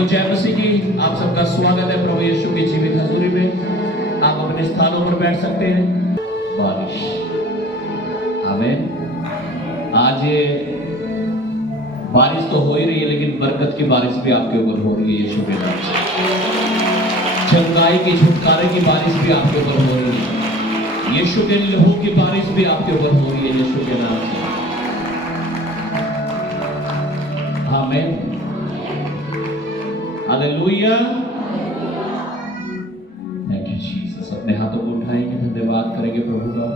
तो जय मसीह की आप सबका स्वागत है प्रभु यीशु की जीवित हजूरी में। आप अपने स्थानों पर बैठ सकते हैं। बारिश, आमीन। आज ये बारिश तो हो ही रही है, लेकिन बरकत की बारिश भी आपके ऊपर हो रही है यीशु के नाम से। चंगाई की, छुटकारे की बारिश भी आपके ऊपर हो रही है। यीशु के लहू की बारिश भी आपके ऊपर हो रही है यीशु के नाम से। आमीन, हालेलुया। Thank you Jesus. अपने हाथों को उठाएंगे, धन्यवाद करेंगे प्रभु का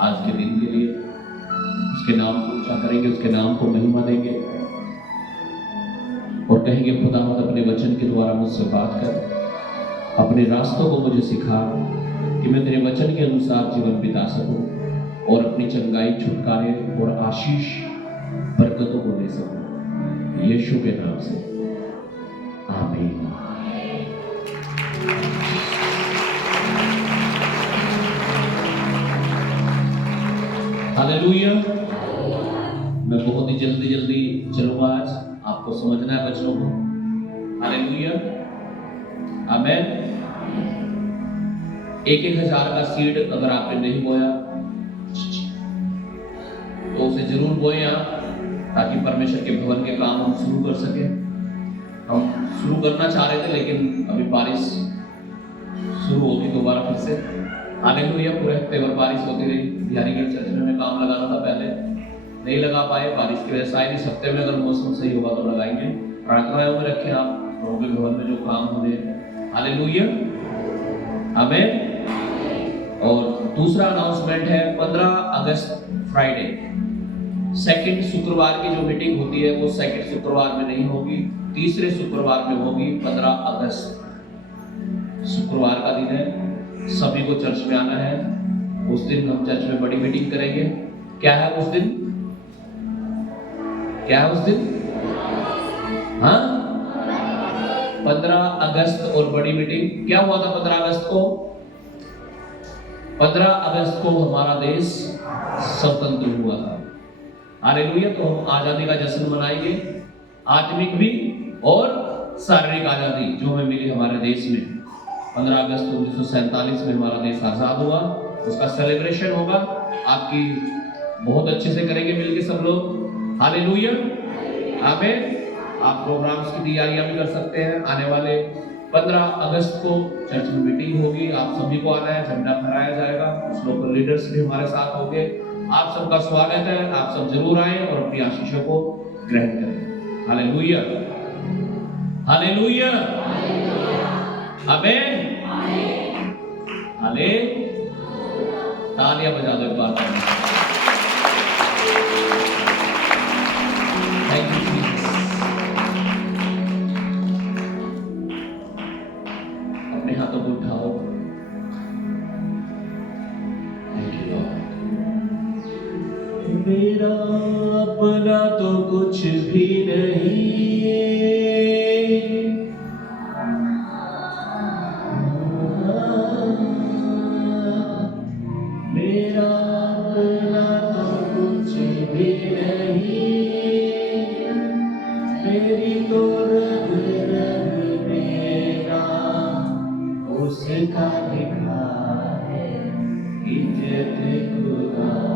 आज के दिन के लिए। उसके नाम को ऊंचा करेंगे, उसके नाम को महिमा देंगे और कहेंगे खुदावंद अपने वचन के द्वारा मुझसे बात कर, अपने रास्तों को मुझे सिखा कि मैं तेरे वचन के अनुसार जीवन बिता सकूं और अपनी चंगाई, छुटकारे और आशीष बरकतों को दे सकूं यीशु के नाम से। आमीन। हालेलुया। मैं बहुत ही जल्दी चलूंगा आज, आपको समझना है वचनों को। हालेलुया, आमीन। 1,000 का सीड अगर आपने नहीं बोया तो उसे जरूर बोएं आप, ताकि परमेश्वर के भवन के काम हम शुरू कर सके। हम शुरू करना चाह रहे थे, लेकिन अभी बारिश शुरू होगी दोबारा फिर से। हालेलुया। पूरे हफ्ते भर बारिश होती रही। बिहारीगढ़ चर्च में हमें काम लगाना था, पहले नहीं लगा पाए बारिश की वजह से। शायद इस हफ्ते में अगर मौसम सही होगा तो लगाएंगे। प्रार्थनाओं में रखें आप प्रभु के भवन में जो काम होने। हालेलुया, आमीन। और दूसरा अनाउंसमेंट है 15 अगस्त फ्राइडे, सेकंड शुक्रवार की जो मीटिंग होती है वो सेकंड शुक्रवार में नहीं होगी, तीसरे शुक्रवार में होगी। 15 अगस्त शुक्रवार का दिन है। सभी को चर्च में आना है। उस दिन हम चर्च में बड़ी मीटिंग करेंगे। क्या है उस दिन? क्या है उस दिन? हाँ, 15 अगस्त और बड़ी मीटिंग। क्या हुआ था 15 अगस्त को? 15 अगस्त को हमारा देश स्वतंत्र हुआ था। हालेलुया। तो हम आजादी का जश्न मनाएंगे, आत्मिक भी और शारीरिक आजादी जो हमें मिली हमारे देश में। 15 अगस्त 1947 में हमारा देश आजाद हुआ, उसका सेलिब्रेशन होगा। आपकी बहुत अच्छे से करेंगे मिलके सब लोग। हालेलुया, आमीन। आप प्रोग्राम्स की तैयारियां भी कर सकते हैं। आने वाले 15 अगस्त को चर्च में मीटिंग होगी। आप सभी को आना है, झंडा फहराया जाएगा। कुछ लोकल लीडर्स भी हमारे साथ होंगे। आप सबका स्वागत है। आप सब जरूर आए और अपनी आशीषों को ग्रहण करें। हालेलुया, हालेलुया, आमीन, हाले। तालियां बजा दो एक बार। Thank you Jesus. अपने हाथों को उठाओ। Thank you Lord. मेरा अपना तो कुछ भी नहीं, मेरा अपना तो कुछ भी नहीं, मेरी तो रग रग मेरा उसका लिखा है। इज्जत खुदावंद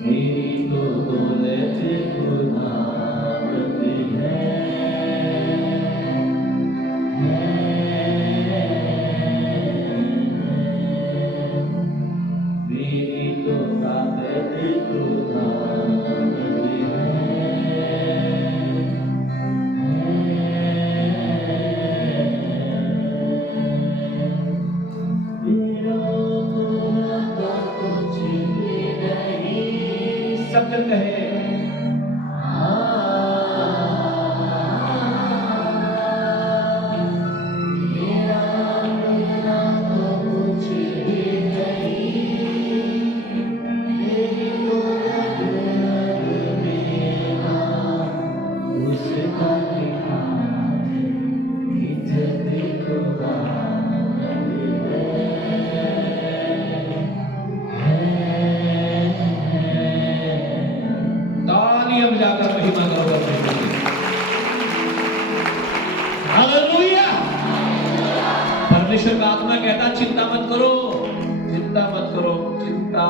मेरी तो दौलत खुदावंद मेरी तो ताकत खुदावंद सब जन कहे कहता चिंता मत करो, चिंता मत करो, चिंता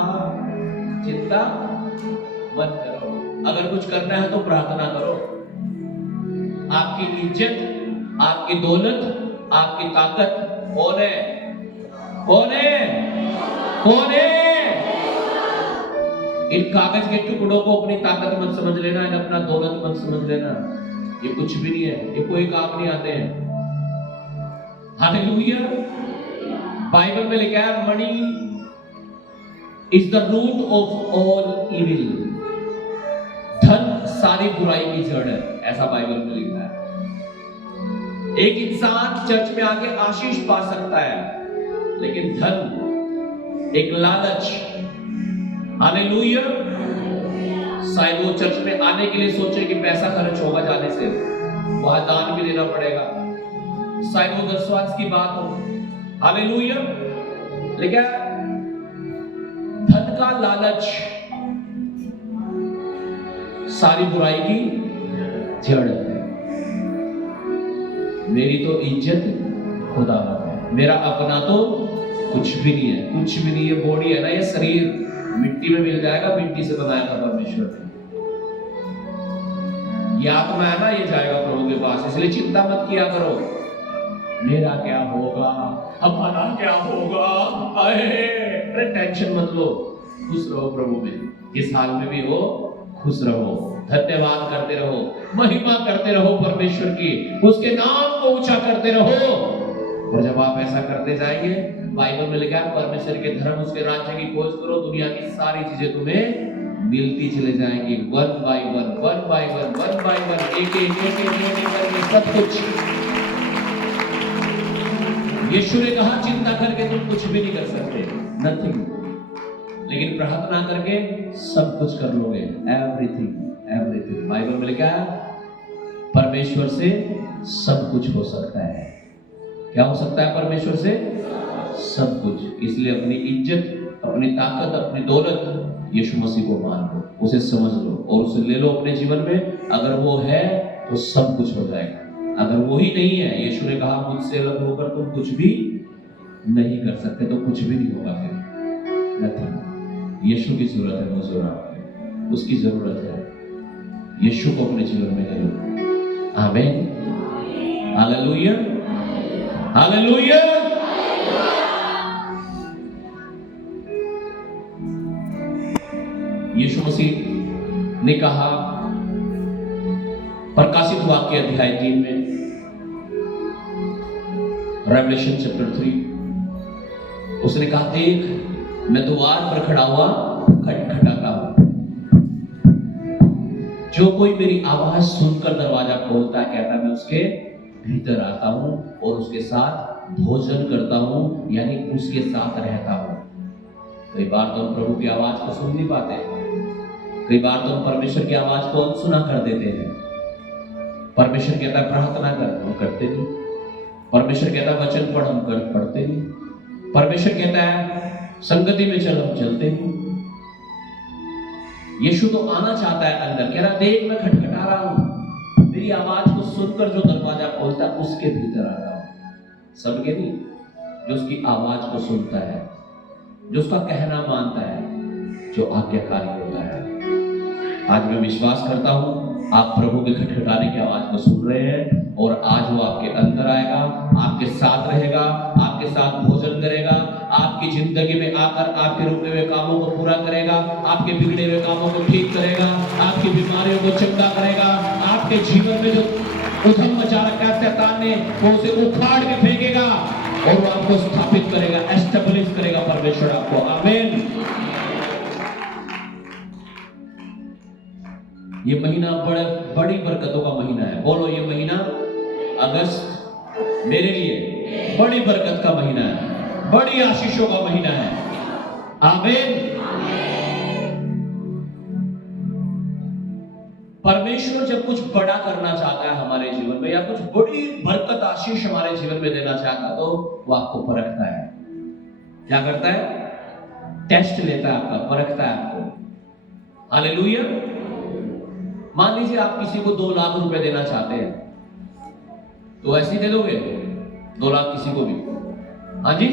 मत करो। अगर कुछ करना है तो प्रार्थना करो। आपकी इज्जत, आपकी दौलत, आपकी ताकत कौन है? कौन है? कौन है? इन कागज के टुकड़ों को अपनी ताकत मत समझ लेना, इन अपना दौलत मत समझ लेना। ये कुछ भी नहीं है, ये कोई काम नहीं आते हैं। हालेलुया। बाइबल में लिखा है money is the root of all evil. धन सारी बुराई की जड़ है, ऐसा बाइबल में लिखा है। एक इंसान चर्च में आके आशीष पा सकता है, लेकिन धन एक लालच, हालेलुया, शायद वो चर्च में आने के लिए सोचे कि पैसा खर्च होगा जाने से, वहां दान भी देना पड़ेगा, शायद वो विश्वास की बात हो, हालेलुया। लेकिन धन का लालच सारी बुराई की जड़ है। मेरी तो इज्जत खुदा है, मेरा अपना तो कुछ भी नहीं है, कुछ भी नहीं है। बॉडी है ना, ये शरीर मिट्टी में मिल जाएगा, मिट्टी से बनाया था परमेश्वर ने। ये आत्मा है ना, ये जाएगा प्रभु के पास। इसलिए चिंता मत किया करो, मेरा क्या होगा, हमारा क्या होगा, अरे टेंशन मत लो, खुश रहो प्रभु में। जिस हाल में भी हो खुश रहो, धन्यवाद करते रहो, महिमा करते रहो परमेश्वर की, उसके नाम को ऊंचा करते रहो। और जब आप ऐसा करते जाएंगे, बाइबल में लिखा है परमेश्वर के धर्म, उसके राज्य की खोज करो, दुनिया की सारी चीजें तुम्हें मिलती चले जाएंगी, one by one, one by one, one by one, एक करके सब कुछ। यीशु ने कहा चिंता करके तुम कुछ भी नहीं कर सकते, नथिंग, लेकिन प्रार्थना करके सब कुछ कर लोगे, एवरीथिंग, एवरीथिंग। बाइबल में लिखा है परमेश्वर से सब कुछ हो सकता है। क्या हो सकता है परमेश्वर से? सब कुछ। इसलिए अपनी इज्जत, अपनी ताकत, अपनी दौलत यीशु मसीह को मान लो, उसे समझ लो और उसे ले लो अपने जीवन में। अगर वो है तो सब कुछ हो जाएगा, अगर वो ही नहीं है, यीशु ने कहा मुझसे अलग होकर तुम कुछ भी नहीं कर सकते, तो कुछ भी नहीं होगा फिर, नथिंग। यीशु की जरूरत है, मुझे आपको उसकी जरूरत है। यीशु को अपने जीवन में ले लो। आमीन, हालेलुया, हालेलुया। यीशु मसीह ने कहा प्रकाशित वाक्य अध्याय 3 में, रेवलेशन चैप्टर 3, उसने कहा देख मैं द्वार पर खड़ा हुआ खटखटाता हूं, जो कोई मेरी आवाज सुनकर दरवाजा खोलता है, कहता मैं उसके भीतर आता हूं और उसके साथ भोजन करता हूं, यानी उसके साथ रहता हूं। कई बार तो हम प्रभु की आवाज को सुन नहीं पाते, कई बार तो हम परमेश्वर की आवाज को अनसुना कर देते हैं। परमेश्वर कहता है प्रार्थना कर, हम करते नहीं। परमेश्वर कहता है वचन पढ़, हम पढ़ते नहीं। परमेश्वर कहता है संगति में चल, हम चलते नहीं। यीशु तो आना चाहता है अंदर, कह रहा देख मैं खटखटा रहा हूं, मेरी आवाज को सुनकर जो दरवाजा खोलता है उसके भीतर आता हूं। सबके नहीं, जो उसकी आवाज को सुनता है, जो उसका कहना मानता है, जो आज्ञाकारी होता है। आज मैं विश्वास करता हूं आप प्रभु के खटखटाने की आवाज को सुन रहे हैं, और आज वो आपके अंदर आएगा, आपके साथ रहेगा, आपके साथ भोजन करेगा, आपकी जिंदगी में आकर आपके रुके हुए कामों को पूरा करेगा, आपके बिगड़े हुए कामों को ठीक करेगा, आपकी बीमारियों को चंगा करेगा, आपके जीवन में जो उधम मचा रखा है शैतान ने, वो उसे उखाड़ के फेंकेगा और वो आपको स्थापित करेगा, एस्टेब्लिश करेगा परमेश्वर आपको। आमीन। ये महीना बड़ी बरकतों का महीना है। बोलो ये महीना अगस्त मेरे लिए बड़ी बरकत का महीना है, बड़ी आशीषों का महीना है। आमीन। परमेश्वर जब कुछ बड़ा करना चाहता है हमारे जीवन में, या कुछ बड़ी बरकत आशीष हमारे जीवन में देना चाहता है, तो वो आपको परखता है। क्या करता है? टेस्ट लेता है आपका, परखता है आपको। हालेलुया। मान लीजिए आप किसी को 2 लाख रुपए देना चाहते हैं, तो ऐसे ही दे दोगे 2 लाख किसी को भी? हाँ जी,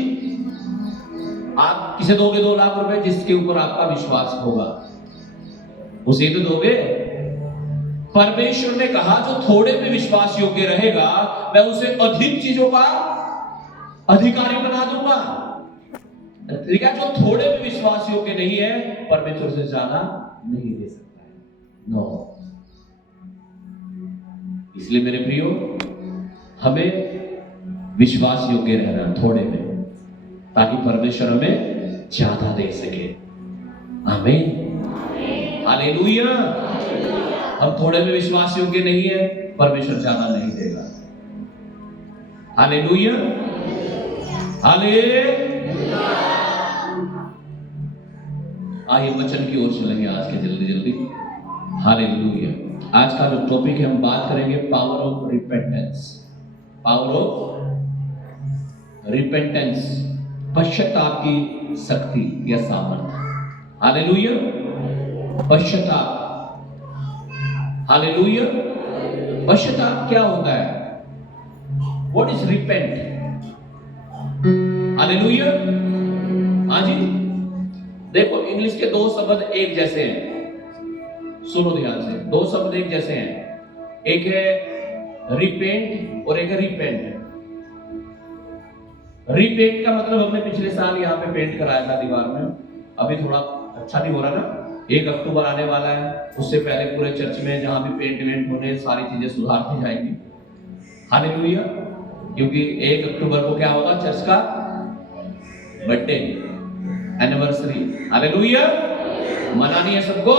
आप किसे दोगे 2 लाख रुपए? जिसके ऊपर आपका विश्वास होगा उसे तो दोगे। परमेश्वर ने कहा जो थोड़े में विश्वास योग्य रहेगा मैं उसे अधिक चीजों का अधिकारी बना दूंगा। ठीक है, जो थोड़े में विश्वास योग्य नहीं है परमेश्वर से ज्यादा नहीं दे सकता है। नो। इसलिए मेरे प्रियो, हमें विश्वास योग्य रहना थोड़े में, ताकि परमेश्वर हमें ज्यादा दे सके। आमीन, हालेलुया। हम थोड़े में विश्वास योग्य नहीं है, परमेश्वर ज्यादा नहीं देगा। Hallelujah, hallelujah. आइए वचन की ओर चलेंगे आज के जल्दी जल्दी। हालेलुया। आज का जो टॉपिक है हम बात करेंगे power of repentance. Power of repentance, पश्चाताप की शक्ति या सामर्थ्य। हालेलुया, पश्चाताप। हालेलुया। पश्चाताप क्या होता है? What is repent? हालेलुया। हाँ जी, देखो इंग्लिश के 2 शब्द एक जैसे हैं, सुनो ध्यान से। 2 शब्द एक जैसे हैं, एक है रिपेंट और एक है रिपेंट। रिपेंट का मतलब हमने पिछले साल यहाँ पे पेंट कराया था दीवार में। अभी थोड़ा अच्छा नहीं हो रहा ना, 1 अक्टूबर आने वाला है, उससे पहले पूरे चर्च में जहां भी पेंट वेंट होने सारी चीजें सुधारती जाएंगी। हालेलुया। क्योंकि 1 अक्टूबर को क्या होगा? चर्च का बर्थडे, एनिवर्सरी। हालेलुया, मनानी है सबको।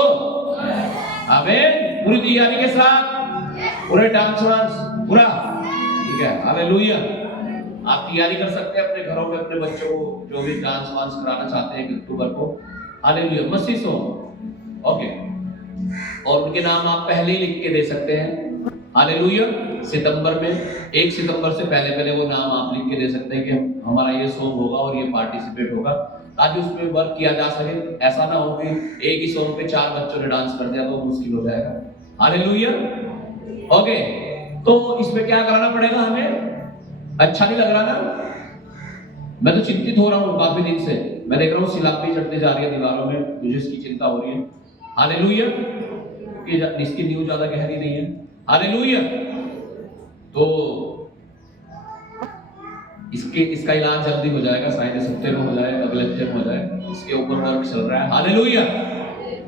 आमीन, पूरी तैयारी के साथ, पूरे डांस वांस पूरा, ठीक है। हालेलुया। आप तैयारी कर सकते हैं अपने घरों में अपने बच्चों को, जो भी डांस वांस कराना चाहते हैं 1 अक्टूबर को। हालेलुया, मसीह सो। ओके, और उनके नाम आप पहले ही लिख के दे सकते हैं। हालेलुया। सितंबर में 1 सितंबर से पहले वो नाम आप लिख के दे सकते हैं कि हमारा ये सॉन्ग होगा और ये पार्टिसिपेट होगा, ताकि उसमें वर्क किया जा सके। ऐसा ना हो कि एक ही सॉन्ग पे 4 बच्चों ने डांस कर दिया तो मुश्किल हो जाएगा। हालेलुया। ओके, तो इसमें क्या कराना पड़ेगा हमें? अच्छा नहीं लग रहा ना? मैं तो चिंतित हो रहा हूँ काफी दिन से। मैं देख रहा हूँ सिलापी चढ़ते जा रही है दीवारों में, मुझे इसकी चिंता हो रही है। हालेलुया। इसकी न्यूज ज्यादा गहरी नहीं है। हालेलुया। तो इसका इलाज जल्दी हो जाएगा, शायद इस हफ्ते में हो जाए, अगले हफ्ते में हो जाए। इसके ऊपर वर्क चल रहा है। हालेलुया।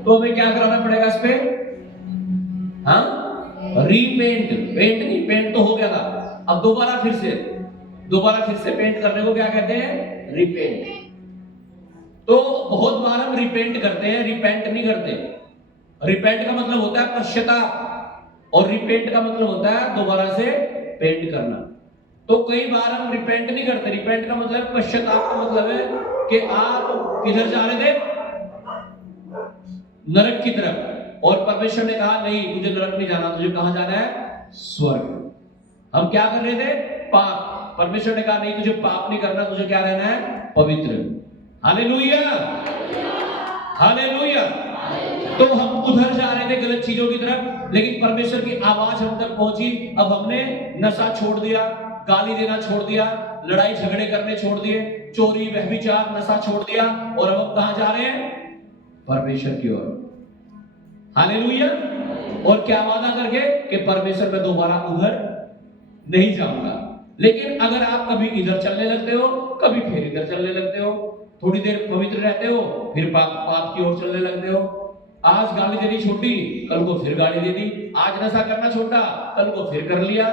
तो हमें क्या कराना पड़ेगा इस पे? हाँ, रीपेंट। पेंट नहीं, पेंट तो हो गया था, अब दोबारा फिर से पेंट करने को क्या कहते हैं? रिपेंट। तो बहुत बार हम रिपेंट करते हैं, रिपेंट नहीं करते। रिपेंट का मतलब होता है पश्चाताप, और रिपेंट का मतलब होता है दोबारा से पेंट करना। तो कई बार हम रिपेंट नहीं करते। रिपेंट का मतलब, पश्चाताप का मतलब है कि आप किधर जा रहे थे? नरक की तरफ, और परमेश्वर ने कहा नहीं, तुझे नरक नहीं जाना, तुझे कहां जाना है? स्वर्ग। हम क्या कर रहे थे? पाप। परमेश्वर ने कहा नहीं, तुझे पाप नहीं करना, तुझे क्या रहना है? पवित्र। Hallelujah, hallelujah. तो हम उधर जा रहे थे गलत चीजों की तरफ, लेकिन परमेश्वर की आवाज हम तक पहुंची। अब हमने नशा छोड़ दिया, गाली देना छोड़ दिया, लड़ाई झगड़े करने छोड़ दिए, चोरी व्यभिचार नशा छोड़ दिया, और अब हम कहां जा रहे हैं? परमेश्वर की ओर। हालेलुया। और क्या वादा करके? कि परमेश्वर में दोबारा उधर नहीं जाऊंगा। लेकिन अगर आप कभी इधर चलने लगते हो, कभी फिर इधर चलने लगते हो, थोड़ी देर पवित्र रहते हो, फिर पाप की ओर चलने लगते हो। आज गाली देनी छोड़ी, कल को फिर गाली दे दी। आज नशा करना छोड़ा, कल को फिर कर लिया।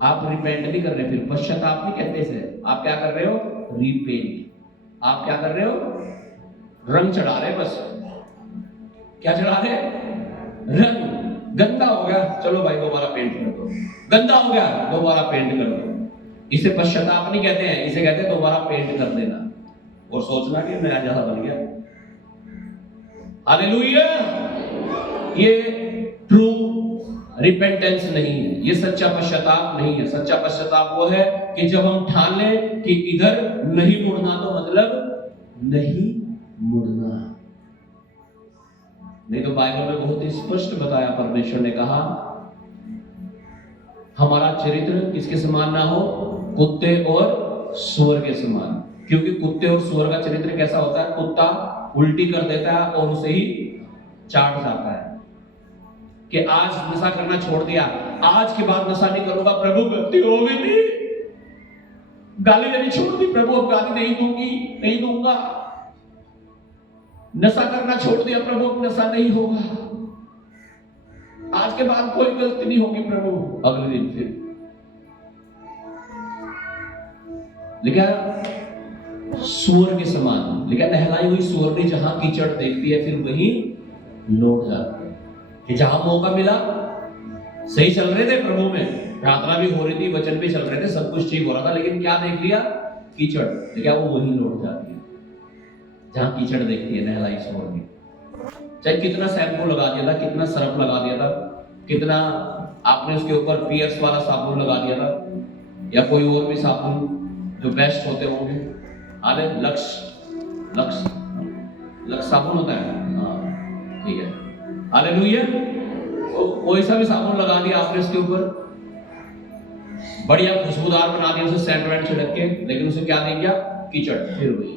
आप रिपेंट नहीं कर रहे, फिर पश्चाताप नहीं कहते इसे। आप क्या कर रहे हो? रिपेंट। आप क्या कर रहे हो? रंग चढ़ा रहे, बस। क्या चढ़ा रहे? रंग। गंदा हो गया, चलो भाई दोबारा पेंट कर दो। गंदा हो गया, दोबारा पेंट कर दो। इसे पश्चाताप नहीं कहते हैं, इसे कहते हैं दोबारा पेंट कर देना और सोचना कि नया जहां बन गया। हालेलुया। ये ट्रू रिपेंटेंस नहीं है, ये सच्चा पश्चाताप नहीं है। सच्चा पश्चाताप वो है कि जब हम ठान लें कि इधर नहीं मुड़ना, तो मतलब नहीं मुड़ना। नहीं तो बाइबल में बहुत ही स्पष्ट बताया, परमेश्वर ने कहा हमारा चरित्र किसके समान ना हो? कुत्ते और सूअर के समान। क्योंकि कुत्ते और सूअर का चरित्र कैसा होता है? कुत्ता उल्टी कर देता है और उसे ही चाट जाता है कि आज नशा करना छोड़ दिया, आज के बाद नशा नहीं करूंगा प्रभु, गलती हो गई थी, गाली देनी छोड़ दी प्रभु, अब गाली नहीं दूंगी, नहीं दूंगा, नशा करना छोड़ दिया प्रभु, अब नशा नहीं होगा, आज के बाद कोई गलती नहीं होगी प्रभु। अगले दिन फिर लिखा सूअर के समान, लिखा नहलाई हुई सूअरनी जहां कीचड़ देखती है फिर वही लौट जाती है। कि जहां मौका मिला, सही चल रहे थे प्रभु में, प्रार्थना भी हो रही थी, वचन भी चल रहे थे, सब कुछ ठीक हो रहा था, लेकिन क्या देख लिया? कीचड़। लिखा वो वही लौट जाती है जहां कीचड़ देखती है नहलाई सूअरनी। चाहे कितना शैम्पू लगा दिया था, कितना सरफ लगा दिया था, कितना आपने उसके ऊपर पियर्स वाला साबुन लगा दिया था, या कोई और भी साबुन जो बेस्ट होते होंगे, आले लक्स साबुन होता है, हाँ ठीक है, हालेलुया। कोई सा भी साबुन लगा दिया आपने उसके ऊपर, बढ़िया खुशबूदार बना दिया, उसे सेंट वेंट छिड़क के, लेकिन उसे क्या नहीं किया? कीचड़। फिर वही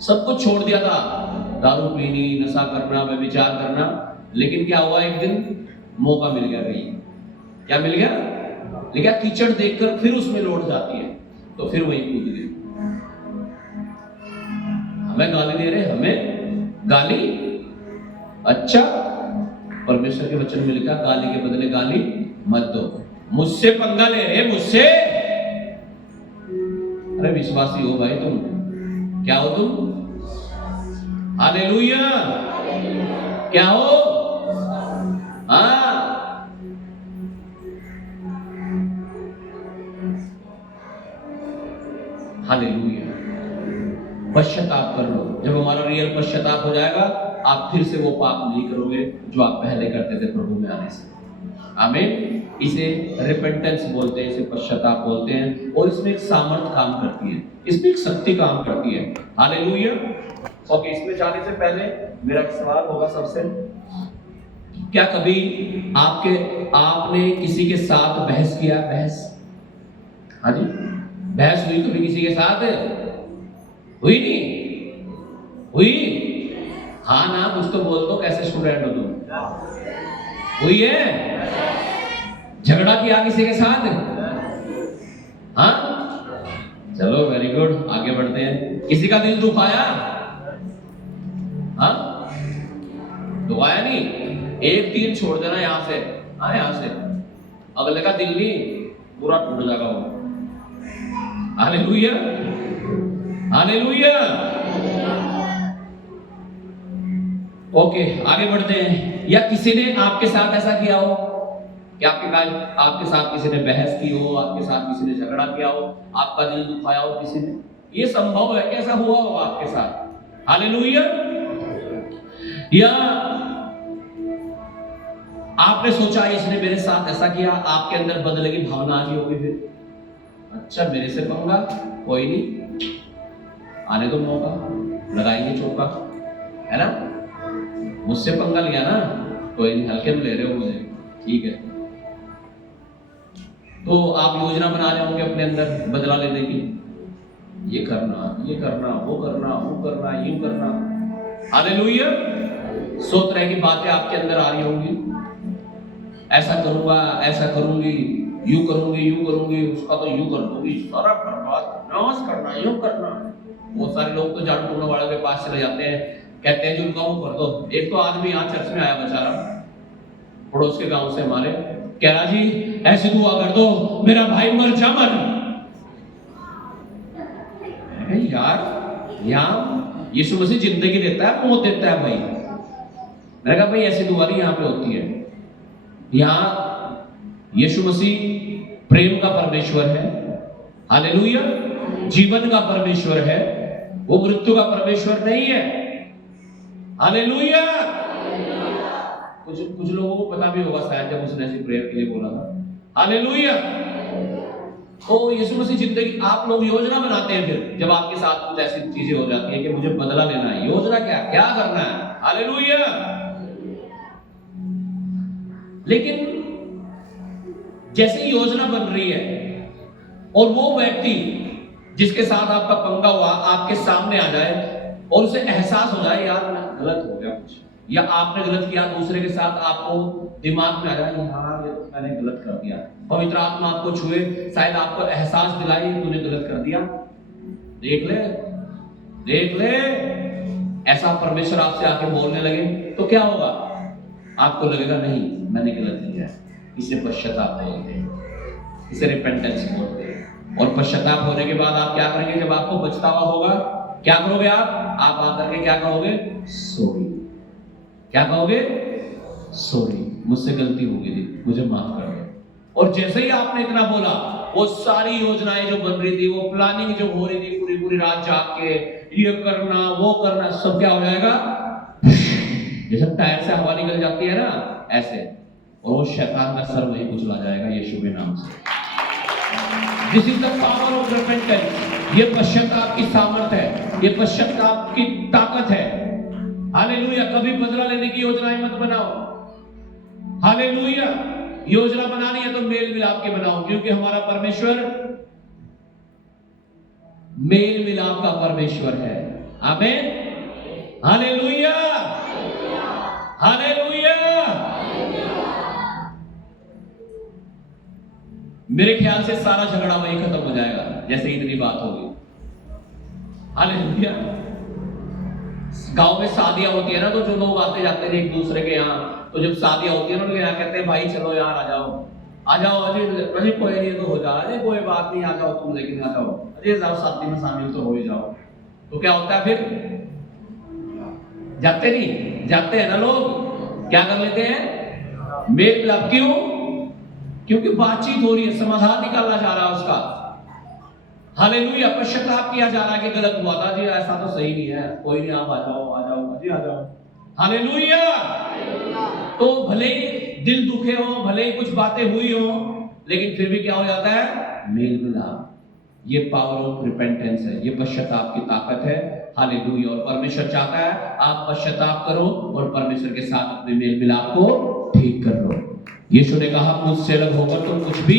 सब कुछ छोड़ दिया था, दारू पीनी, नशा करना, व्यभिचार करना, लेकिन क्या हुआ? एक दिन मौका मिल गया। कहीं क्या मिल गया? लेकिन कीचड़ देखकर फिर उसमें लौट जाती है, तो फिर वही कूद गई। हमें गाली दे रहे, हमें गाली, अच्छा परमेश्वर के वचन में लिखा गाली के बदले गाली मत दो। मुझसे पंगा ले रहे, मुझसे, अरे विश्वासी हो भाई तुम, क्या हो तुम? हालेलुया, क्या हो? हाँ, हालेलुया। पश्चाताप कर लो। जब हमारा रियल पश्चाताप हो जाएगा, आप फिर से वो पाप नहीं करोगे जो आप पहले करते थे प्रभु में आने से। आमीन। इसे रिपेंटेंस बोलते हैं, इसे पश्चाताप बोलते हैं, और इसमें एक सामर्थ काम करती है, इसमें एक शक्ति काम करती है। हालेलुया। ओके, इसमें जाने से पहले मेरा एक सवाल होगा सबसे, क्या कभी आपने किसी के साथ बहस किया? बहस, हाँ जी, बहस हुई कभी किसी के साथ? हुई नहीं हुई? हाँ ना, कुछ तो बोल दो, कैसे स्टूडेंट हो तुम? हुई है? झगड़ा किया किसी के साथ? हाँ, चलो वेरी गुड, आगे बढ़ते हैं। किसी का दिल दुखाया? हाँ, दुखाया नहीं? एक तीर छोड़ देना यहां से, हाँ यहां से, अगले का दिल नहीं, पूरा टूट जाएगा वो। Hallelujah, hallelujah. ओके, आगे बढ़ते हैं। या किसी ने आपके साथ ऐसा किया हो कि आपके साथ किसी ने बहस की हो, आपके साथ किसी ने झगड़ा किया हो, आपका दिल दुखाया हो किसी ने? ये संभव है कि ऐसा हुआ हो आपके साथ? हालेलुया। या आपने सोचा इसने मेरे साथ ऐसा किया, आपके अंदर बदले की भावना आ गई होगी, फिर अच्छा मेरे से पंगा, कोई नहीं, आने दो मौका, लगाएंगे चौका, है ना? मुझसे पंगा लिया ना, कोई नहीं, हल्के में ले रहे हो मुझे, ठीक है। तो आप योजना बना रहे होंगे अपने अंदर बदला लेने की, ये करना, ये करना, वो करना, वो करना, यूं करना। हालेलुया। 100 तरह की बातें आपके अंदर आ रही होंगी, ऐसा करूंगा, ऐसा करूंगी, यूं करूंगी, यूं करूंगी, उसका तो यूं कर दूंगी, सारा बर्बाद, नाश करना, यूं करना। बहुत सारे लोग तो झाड़ू टोकने वाले के पास चले जाते हैं, कहते हैं जी उनका वो कर दो। एक तो आदमी यहाँ चर्च में आया बेचारा, पड़ोस के गांव से हमारे, कह रहा जी ऐसी दुआ कर दो मेरा भाई मर जा मर। यार यहाँ यीशु मसीह जिंदगी देता है, मौत देता है भाई। मैंने कहा भाई ऐसी दुआ नहीं यहाँ पे होती है। यहाँ यीशु मसीह प्रेम का परमेश्वर है, हालेलुया, जीवन का परमेश्वर है, वो मृत्यु का परमेश्वर नहीं है। हालेलुया। कुछ लोगों को पता भी होगा शायद जब उसने ऐसी प्रेयर के लिए बोला था। हालेलुया। तो यीशु मसीह जिंदगी, आप लोग योजना बनाते हैं फिर जब आपके साथ कुछ ऐसी चीजें हो जाती है कि मुझे बदला लेना है। योजना क्या करना है? हालेलुया। लेकिन जैसे ही योजना बन रही है और वो व्यक्ति जिसके साथ आपका पंगा हुआ आपके सामने आ जाए और उसे एहसास हो जाए यार गलत हो गया कुछ, या आपने गलत किया दूसरे के साथ, आपको दिमाग में आ जाए यार ये तो मैंने गलत कर दिया, पवित्र आत्मा आपको छुए, शायद आपको एहसास दिलाए तूने गलत कर दिया, देख ले ऐसा परमेश्वर आपसे आके बोलने लगे तो क्या होगा? आपको लगेगा नहीं मैंने गलत किया है, इसे पश्चाताप बोलते हैं, इसे रिपेंटेंस बोलते हैं। और पश्चाताप होने के बाद आप क्या करेंगे? जब आपको पछतावा होगा क्या करोगे? आप आकर के क्या कहोगे? सॉरी। क्या कहोगे? सॉरी, मुझसे गलती हो गई थी, मुझे माफ कर दो। और जैसे ही आपने इतना बोला, वो सारी योजनाएं जो बन रही थी, वो प्लानिंग जो हो रही थी, पूरी रात जाग के ये करना वो करना, सब क्या हो जाएगा? जैसे टायर से हवा निकल जाती है ना, ऐसे, और वो शैतान का सर वहीं कुचला जाएगा यीशु के नाम से। This is the power of repentance. ये पश्चाताप की सामर्थ है, ये पश्चाताप की ताकत है। हालेलुया। कभी बदला लेने की योजनाएं मत बनाओ। हालेलुया। योजना बनानी है तो मेल मिलाप के बनाओ, क्योंकि हमारा परमेश्वर मेल मिलाप का परमेश्वर है। आमीन। Hallelujah, hallelujah. मेरे ख्याल से सारा झगड़ा वही खत्म हो जाएगा जैसे इतनी बात होगी। हालेलुया। गांव में शादियां होती है ना, तो जो लोग आते जाते हैं एक दूसरे के यहाँ, तो जब शादियां होती है ना, उनके यहाँ कहते हैं भाई चलो यार आ जाओ अजय कोई नहीं तो हो जाए, अरे कोई बात नहीं आ जाओ तुम, लेकिन आ जाओ अजय जाओ शादी में शामिल तो हो ही जाओ। तो क्या होता है फिर? जाते नहीं, जाते हैं ना लोग, क्या कर लेते हैं? मेल मिलाप। क्यों? क्योंकि बातचीत हो रही है, समाधान निकाला जा रहा है उसका। हालेलुया। पश्चाताप किया जा रहा है कि गलत हुआ था जी, ऐसा तो सही नहीं है, कोई नहीं आप आ जाओ जी आ जाओ। हालेलुया। तो भले ही दिल दुखे हो, भले ही कुछ बातें हुई हो, लेकिन फिर भी क्या हो जाता है? मेल मिलाप। ये पावर ऑफ रिपेंटेंस है, ये पश्चाताप की ताकत है। हालेलुया। और परमेश्वर चाहता है आप पश्चाताप करो और परमेश्वर के साथ अपने मेल मिलाप को ठीक कर लो। यीशु ने कहा मुझसे अलग होकर तुम कुछ भी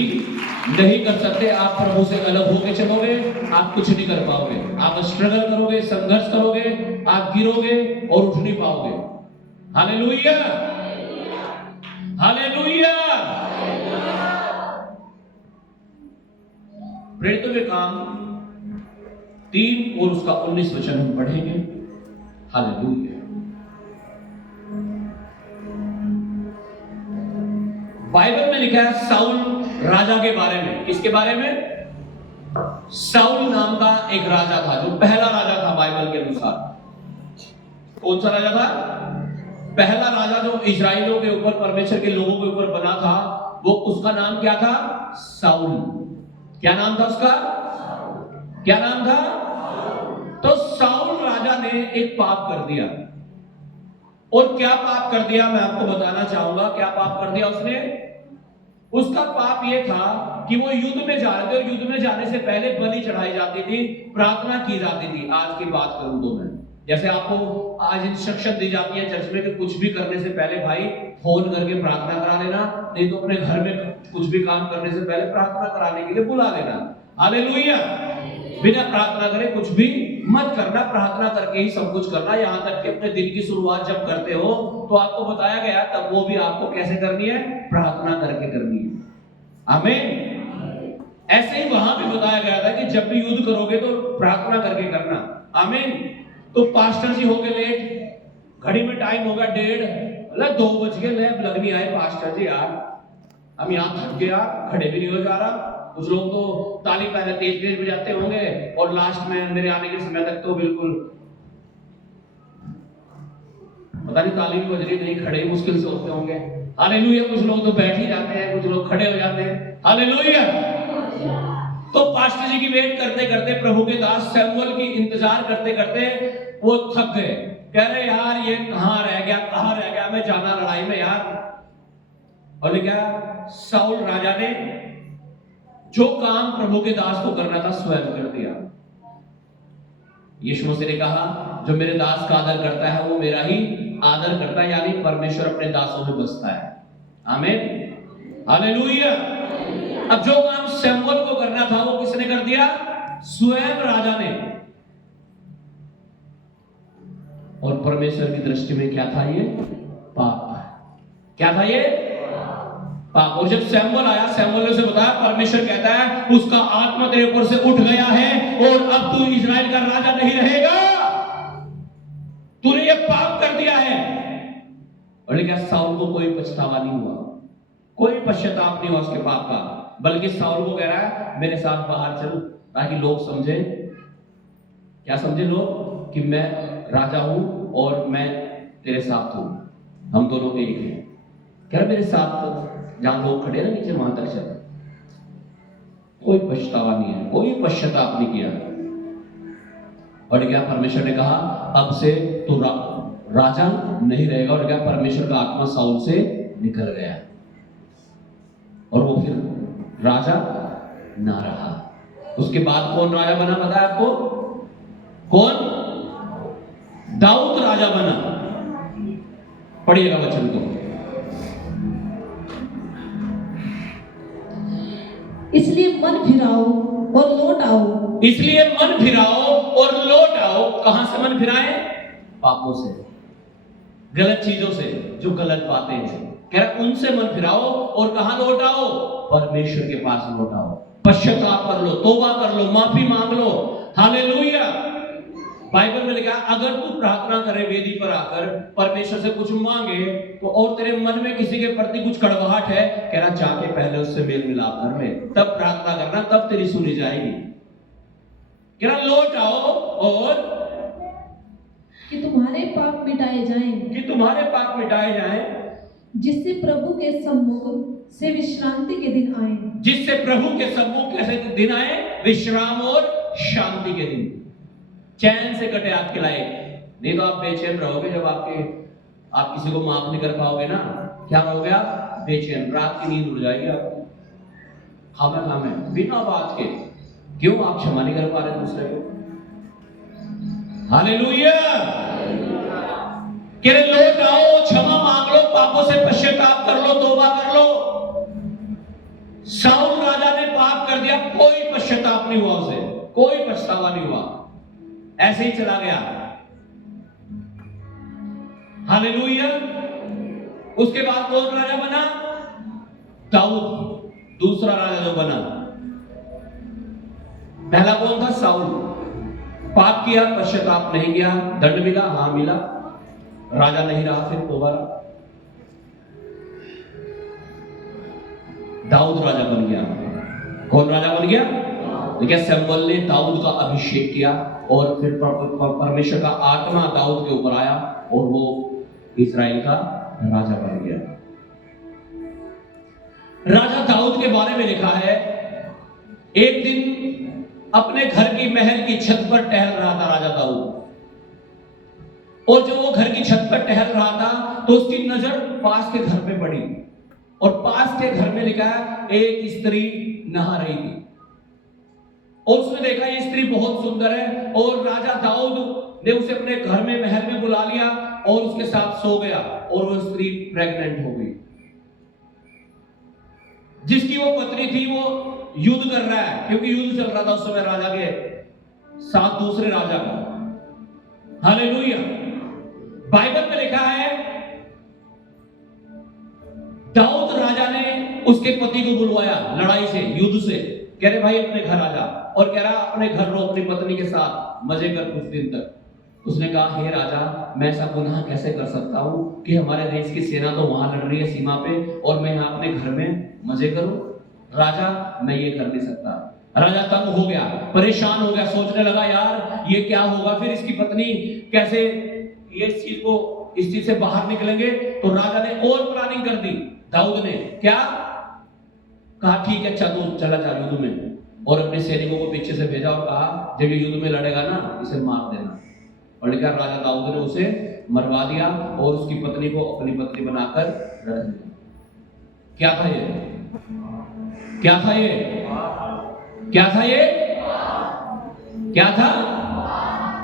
नहीं कर सकते। आप प्रभु से अलग होकर चलोगे, आप कुछ नहीं कर पाओगे। आप स्ट्रगल करोगे, संघर्ष करोगे, आप गिरोगे और उठ नहीं पाओगे। Hallelujah, hallelujah. प्रेरितों के काम 3 और उसका 19 वचन हम पढ़ेंगे। हालेलुया। बाइबल में लिखा है साउल राजा के बारे में। किसके बारे में? साउल नाम का एक राजा था, जो पहला राजा था बाइबल के अनुसार। कौन सा राजा था? पहला राजा जो इजराइलियों के ऊपर, परमेश्वर के लोगों के ऊपर बना था, वो उसका नाम क्या था? साउल। क्या नाम था उसका? क्या नाम था? तो साउल राजा ने एक पाप कर दिया। और क्या पाप कर दिया मैं आपको बताना चाहूंगा। क्या पाप कर दिया उसने? उसका पाप यह था कि वो युद्ध में जा रहे थे, और युद्ध में जाने से पहले बलि चढ़ाई जाती थी, प्रार्थना की जाती थी। आज की बात करूं तो मैं, जैसे आपको आज इंस्ट्रक्शन दी जाती है चर्च में कि कुछ भी करने से पहले भाई फोन करके प्रार्थना करा लेना, नहीं तो अपने घर में कुछ भी काम करने से पहले प्रार्थना कराने के लिए बुला लेना। हालेलुया। बिना प्रार्थना करे कुछ भी मत करना, प्रार्थना करके ही सब कुछ करना। यहां तक कि अपने दिन की शुरुआत जब करते हो तो आपको बताया गया तब वो भी आपको कैसे करनी है? प्रार्थना करके करनी है। आमीन। ऐसे ही वहां भी बताया गया था कि जब भी युद्ध करोगे तो प्रार्थना करके करना। आमीन। तो पास्टर जी हो गए लेट, घड़ी में टाइम होगा 1:30, 2 बज गए, लैब लगनी आए पास्टर जी यार, हम यहाँ थक गए यार, खड़े भी नहीं हो जा रहा। कुछ लोग तो ताली पहले तेज तेज बजाते होंगे और लास्ट में मेरे आने के समय तक तो बिल्कुल पता नहीं ताली भी बज रही नहीं, खड़े मुश्किल से होते होंगे। हालेलुया। कुछ लोग तो बैठ ही जाते हैं, कुछ लोग खड़े हो जाते हैं। हालेलुया। तो पास्टर जी की वेट करते करते, प्रभु के दास सैमुअल की इंतजार करते करते वो थक गए। कह रहे यार ये कहां रह गया, मैं जाना लड़ाई में यार। और क्या? साउल राजा ने जो काम प्रभु के दास को करना था स्वयं कर दिया। यीशु मसीह ने कहा जो मेरे दास का आदर करता है वो मेरा ही आदर करता है, यानी परमेश्वर अपने दासों में बसता है। आमीन। हालेलुया। अब जो काम शमूएल को करना था वो किसने कर दिया? स्वयं राजा ने। और परमेश्वर की दृष्टि में क्या था ये? पाप। क्या था ये? पाप। और जब शमूएल आया, शमूएल ने उसे बताया, परमेश्वर कहता है उसका आत्मा तेरे ऊपर से उठ गया है और अब तू इजराइल का राजा नहीं रहेगा, तूने ये पाप कर दिया है। और लेकिन साउल को कोई पछतावा नहीं हुआ, कोई पश्चाताप नहीं हुआ उसके पाप का, बल्कि साउल को कह रहा है मेरे साथ बाहर चल, ताकि लोग समझे। क्या समझे लोग? कि मैं राजा हूं और मैं तेरे साथ हूं, हम दोनों एक हैं। कह रहा मेरे साथ जहां लोग खड़े ना नीचे, वहां तक चल। कोई पछतावा नहीं है, कोई पश्चाताप नहीं किया। और क्या परमेश्वर ने कहा अब से तू राजा नहीं रहेगा। और क्या परमेश्वर का आत्मा साउल से निकल गया और वो फिर राजा ना रहा। उसके बाद कौन राजा बना पता है आपको? कौन? दाऊद राजा बना। पढ़िएगा वचन को। इसलिए मन फिराओ और लौट आओ। इसलिए मन फिराओ और लौट आओ। कहां से मन फिराए? पापों से, गलत चीजों से, जो गलत बातें हैं। कह रहा उनसे मन फिराओ और कहां लौट आओ? परमेश्वर के पास लौट आओ। पश्चाताप कर लो, तौबा कर लो, माफी मांग लो। हालेलुया। बाइबल में लिखा अगर तू प्रार्थना करे वेदी पर आकर, परमेश्वर से कुछ मांगे तो, और तेरे मन में किसी के प्रति कुछ कड़वाहट है, कह रहा जाके पहले उससे मेल मिलाप कर ले, तब प्रार्थना करना, तब तेरी सुनी जाएगी। कह रहा लौट आओ और कि तुम्हारे पाप मिटाए जाएं, कि तुम्हारे पाप मिटाए जाएं, जिससे प्रभु के सम्मुख से विश्रांति के दिन आए। जिससे प्रभु के सम्मुख कैसे दिन आए? विश्राम और शांति के दिन, चैन से कटे आपके लायक। नहीं तो आप बेचैन रहोगे। जब आप किसी को माफ नहीं कर पाओगे ना, क्या रहोगे आप? बेचैन, रात की नींद उड़ जाएगी आपकी। खामे बिना बात के। क्यों? आप क्षमा नहीं कर पा रहे दूसरे को। हालेलुया। कह रहे लौट आओ, क्षमा मांग लो, पापों से पश्चाताप कर लो, तौबा कर लो। साउल राजा ने पाप कर दिया, कोई पश्चाताप नहीं हुआ उसे, कोई पछतावा नहीं हुआ, ऐसे ही चला गया। हालेलुया। उसके बाद कौन राजा बना? दाऊद, दूसरा राजा जो बना। पहला कौन था? साउल। पाप किया, पश्चाताप नहीं किया, दंड मिला, हां मिला, राजा नहीं रहा, फिर दोबारा दाऊद राजा बन गया। कौन राजा बन गया? देखिए शमूएल ने दाऊद का अभिषेक किया और फिर परमेश्वर का आत्मा दाऊद के ऊपर आया और वो इस्राएल का राजा बन गया। राजा दाऊद के बारे में लिखा है एक दिन अपने घर की महल की छत पर टहल रहा था राजा दाऊद, और जब वो घर की छत पर टहल रहा था तो उसकी नजर पास के घर पे पड़ी, और पास के घर में लिखा है एक स्त्री नहा रही थी, और उसने देखा ये स्त्री बहुत सुंदर है, और राजा दाऊद ने उसे अपने घर में महल में बुला लिया और उसके साथ सो गया, और वो स्त्री प्रेग्नेंट हो गई। जिसकी वो पत्नी थी वो युद्ध कर रहा है, क्योंकि युद्ध चल रहा था उस समय राजा के साथ दूसरे राजा का। हालेलुया। बाइबल में लिखा है दाऊद राजा ने उसके पति को बुलवाया लड़ाई से, युद्ध से, कह रहे भाई अपने घर आ जा, और कह रहा अपने घर रहो अपनी पत्नी के साथ, मजे कर कुछ दिन तक। उसने कहा हे राजा, मैं ऐसा गुनाह कैसे कर सकता हूं कि हमारे देश की सेना तो वहां लड़ रही है सीमा पे और मैं यहाँ अपने घर में मजे करूं? राजा मैं ये कर नहीं सकता। राजा तंग हो गया, परेशान हो गया, सोचने लगा यार ये क्या होगा, फिर इसकी पत्नी कैसे इस चीज से बाहर निकलेंगे। तो राजा ने और प्लानिंग कर दी। दाऊद ने क्या कहा, ठीक है अच्छा तू चला जा युद्ध में, और अपने सैनिकों को पीछे से भेजा और कहा जब ये युद्ध में लड़ेगा ना इसे मार देना। और लेकिन राजा दाऊद ने उसे मरवा दिया और उसकी पत्नी को अपनी पत्नी बनाकर रख दिया। क्या था ये? क्या था ये? क्या था ये? क्या था?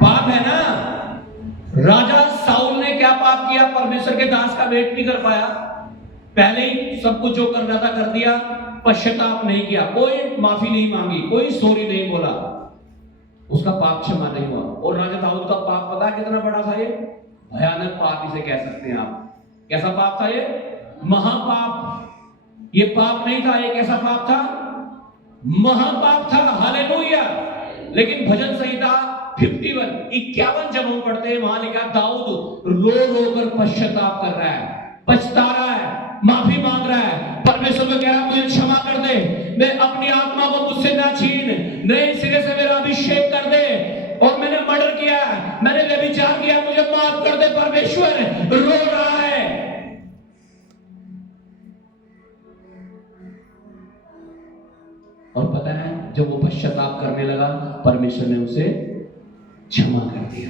पाप है ना। राजा साउल ने क्या पाप किया? परमेश्वर के दास का वेट नहीं कर पाया, पहले ही सब कुछ जो करना था कर दिया, पश्चाताप नहीं किया, कोई माफी नहीं मांगी, कोई सॉरी नहीं बोला, उसका पाप क्षमा नहीं हुआ। और राजा दाऊद का पाप पता है कितना बड़ा था? ये भयानक पाप इसे कह सकते हैं आप। कैसा पाप था ये? महापाप। ये पाप नहीं था, ये कैसा पाप था? महापाप था। हालेलुया। लेकिन भजन संहिता 51 जब हम पढ़ते हैं, वहां लिखा दाऊद रो रो कर पश्चाताप कर रहा है, पछता रहा है, माफी मांग रहा है, परमेश्वर को कह रहा है मुझे क्षमा कर दे, मैं अपनी आत्मा को मुझसे ना छीन, नए सिरे से मेरा अभिषेक कर दे, और मैंने मर्डर किया, मैंने व्यभिचार किया, मुझे माफ कर दे। परमेश्वर रो रहा है। और पता है जब वो पश्चाताप करने लगा, परमेश्वर ने उसे क्षमा कर दिया।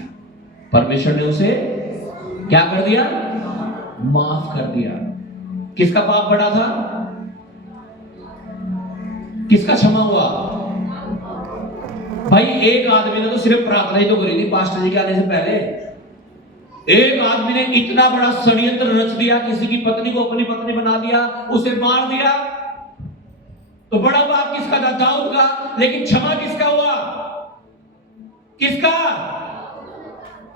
परमेश्वर ने उसे क्या कर दिया? माफ कर दिया। किसका पाप बड़ा था? किसका क्षमा हुआ? भाई एक आदमी ने तो सिर्फ प्रार्थना ही तो करी थी पास्टर जी के आने से पहले। एक आदमी ने इतना बड़ा षड्यंत्र रच दिया, किसी की पत्नी को अपनी पत्नी बना दिया, उसे मार दिया। तो बड़ा पाप किसका था? दाऊद का। लेकिन क्षमा किसका हुआ? किसका?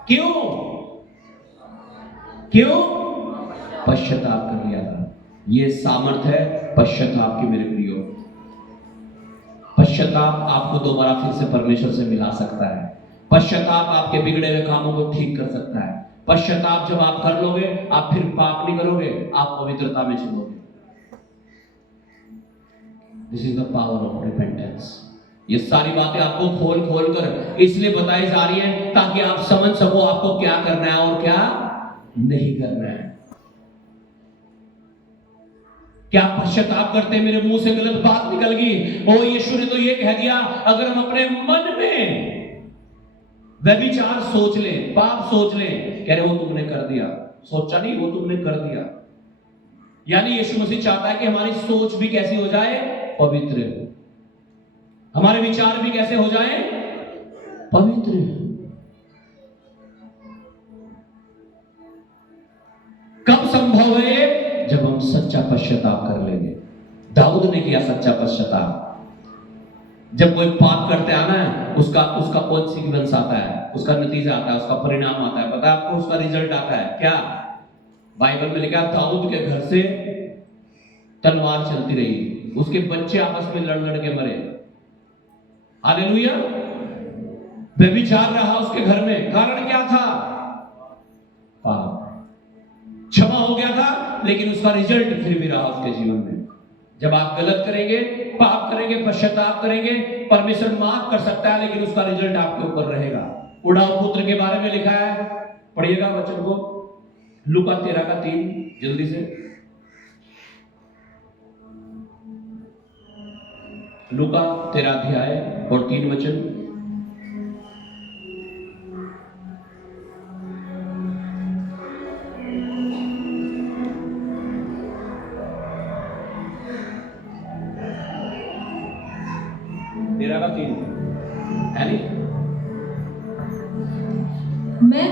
क्यों? क्यों? पश्चाताप कर लिया था। यह सामर्थ्य है पश्चाताप की मेरे प्रियो। पश्चाताप आपको दोबारा फिर से परमेश्वर से मिला सकता है। पश्चाताप आपके बिगड़े हुए कामों को ठीक कर सकता है। पश्चाताप जब आप कर लोगे, आप फिर पाप नहीं करोगे, आप पवित्रता में चलोगे। This is the power of repentance. ये सारी बातें आपको खोल खोल कर इसलिए बताई जा रही है ताकि आप समझ सको आपको क्या करना है और क्या नहीं करना है। क्या पश्चाताप करते मेरे मुंह से गलत बात निकल गई, ओ यीशु ने तो ये कह दिया, अगर हम अपने मन में व्यभिचार सोच ले, पाप सोच ले, कह रहे वो तुमने कर दिया, सोचा नहीं, वो तुमने कर दिया। यानी यीशु मसीह चाहता है कि हमारी सोच भी कैसी हो जाए? पवित्र। हमारे विचार भी कैसे हो जाए? पवित्र। कब संभव है? जब हम सच्चा पश्चाताप कर लेंगे। दाऊद ने किया सच्चा पश्चाताप। जब कोई पाप करते आना है, उसका कॉन्सिक्वेंस आता है, उसका नतीजा आता है, उसका परिणाम आता है। पता है आपको उसका रिजल्ट आता है क्या? बाइबल में लिखा दाऊद के घर से तलवार चलती रही, उसके बच्चे आपस में लड़ लड़ के मरे। हालेलुया। व्यभिचार रहा उसके घर में, कारण क्या था? पाप। क्षमा हो गया था, लेकिन उसका रिजल्ट फिर भी रहा उसके जीवन में। जब आप गलत करेंगे, पाप करेंगे, पश्चाताप करेंगे, परमेश्वर माफ कर सकता है, लेकिन उसका रिजल्ट आपके ऊपर रहेगा। उड़ाऊ पुत्र के बारे में लिखा है, पढ़िएगा वचन को, लूका 13:3, जल्दी से। लूका 13 अध्याय और 3 वचन। मैं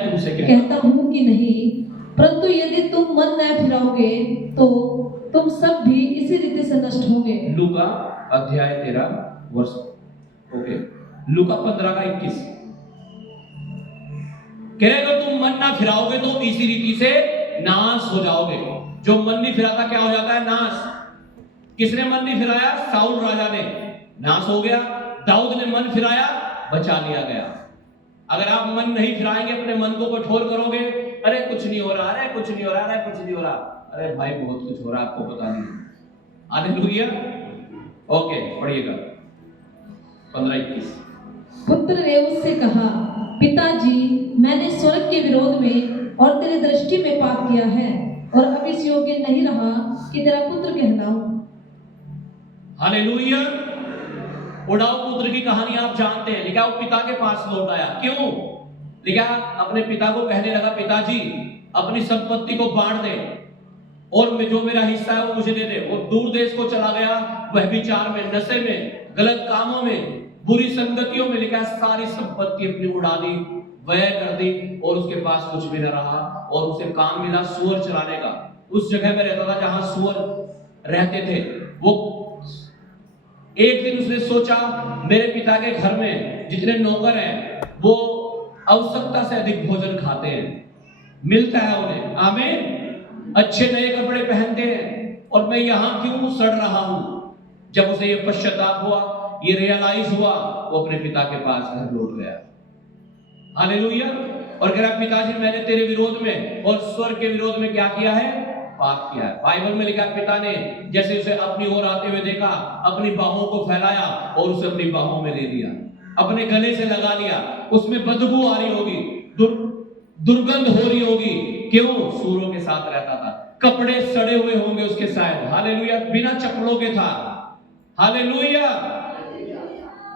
तुमसे कहता हूं कि नहीं, परंतु यदि तुम मन न फिराओगे तो तुम सब भी इसी रीति से नष्ट होंगे। लूका अध्याय 13 वर्ष, ओके, लूका 15:21 कह रहे अगर तुम मन ना फिराओगे तो इसी रीति से नाश हो जाओगे। जो मन नहीं फिराता क्या हो जाता है? नाश। किसने मन नहीं फिराया? साउल राजा ने, नाश हो गया। दाऊद ने मन फिराया, बचा लिया गया। अगर आप मन नहीं फिराएंगे, अपने मन को कठोर करोगे, अरे कुछ नहीं हो रहा, अरे कुछ नहीं हो रहा, अरे कुछ नहीं हो रहा, अरे भाई बहुत कुछ हो रहा, आपको पता नहीं। हालेलुया। ओके, पढ़िएगा 15:21। पुत्र ने उससे कहा, पिताजी, मैंने स्वर्ग के विरोध में और तेरी दृष्टि में पाप किया है, और अब इस योग्य नहीं रहा कि तेरा पुत्र कहलाऊं। हालेलुया। उड़ाऊ पुत्र की कहानी आप जानते हैं। लिखा वो पिता के पास लौट आया। क्यों? लिखा अपने पिता को कहने लगा, पिताजी अपनी संपत्ति को बांट दे और जो मेरा हिस्सा है वो मुझे दे दे। वो दूर देश को चला गया, व्यभिचार में, नशे में, गलत कामों में, बुरी संगतियों में। लिखा सारी संपत्ति अपनी उड़ा दी, व्यय कर दी और उसके पास कुछ भी न रहा और उसे काम मिला सूअर चराने का। उस जगह में रहता था जहां सूअर रहते थे। वो एक दिन उसने सोचा मेरे पिता के घर में जितने नौकर हैं वो आवश्यकता से अधिक भोजन खाते हैं, मिलता है उन्हें, आमीन, अच्छे नए कपड़े पहनते हैं, और मैं यहां क्यों सड़ रहा हूं। जब उसे ये पश्चाताप हुआ, ये रियलाइज हुआ, वो अपने पिता के पास घर लौट गया। हालेलुया। और कह रहा पिताजी मैंने तेरे विरोध में और स्वर्ग के विरोध में क्या किया है, पाप किया है। बाइबल में लिखा पिता ने जैसे उसे अपनी ओर आते हुए देखा, अपनी बाहों को फैलाया और उसे अपनी बाहों में ले लिया, अपने गले से लगा लिया। उसमें बदबू आ रही होगी, दुर्गंध हो रही होगी, क्यों, सूरों के साथ रहता था, कपड़े सड़े हुए होंगे उसके शायद, हालेलुया, बिना चप्पलों के था, हालेलुया।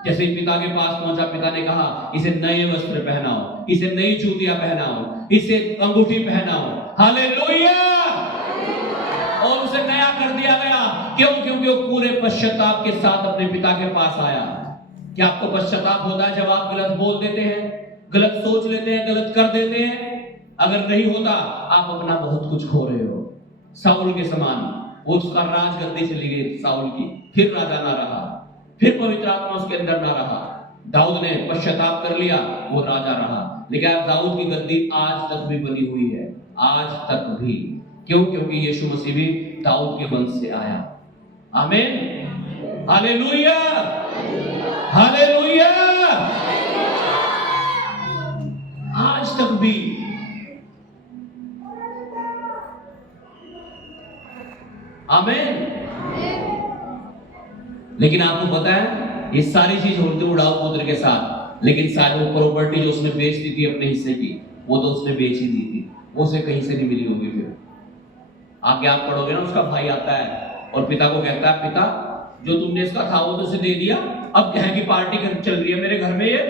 जैसे ही पिता के पास पहुंचा, पिता ने कहा इसे नए वस्त्र पहनाओ, इसे नई जूतियां पहनाओ, इसे अंगूठी पहनाओ, हालेलुया, और उसे नया कर दिया गया। क्यों? क्योंकि वो पूरे पश्चाताप के साथ अपने पिता के पास आया। क्या आपको पश्चाताप होता है जब आप गलत बोल देते हैं, गलत सोच लेते हैं, गलत कर देते हैं? अगर नहीं होता, आप अपना बहुत कुछ खो रहे हो। साउल के समान, वो उसका राजगद्दी चली गई साउल की, फिर राजा ना रहा, फिर पवित्र आत्मा उसके अंदर ना रहा। दाऊद ने पश्चाताप कर लिया, वो राजा रहा। लेकिन दाऊद की गद्दी आज तक भी बनी हुई है, आज तक भी। क्यों? क्योंकि यीशु मसीह भी दाऊद के वंश से आया। आमीन, हालेलुया, हालेलुया। आज तक भी आमीन। लेकिन आपको पता है ये सारी चीज होती उड़ाऊ पुत्र के साथ, लेकिन शायद वो प्रॉपर्टी जो उसने बेच दी थी अपने हिस्से की, वो तो उसने बेच ही दी थी, वो उसे कहीं से नहीं मिली होगी। फिर आगे आप पढ़ोगे ना, उसका भाई आता है और पिता को कहता है पिता जो तुमने इसका था वो तो उसे दे दिया, अब क्या है कि पार्टी चल रही है मेरे घर में, ये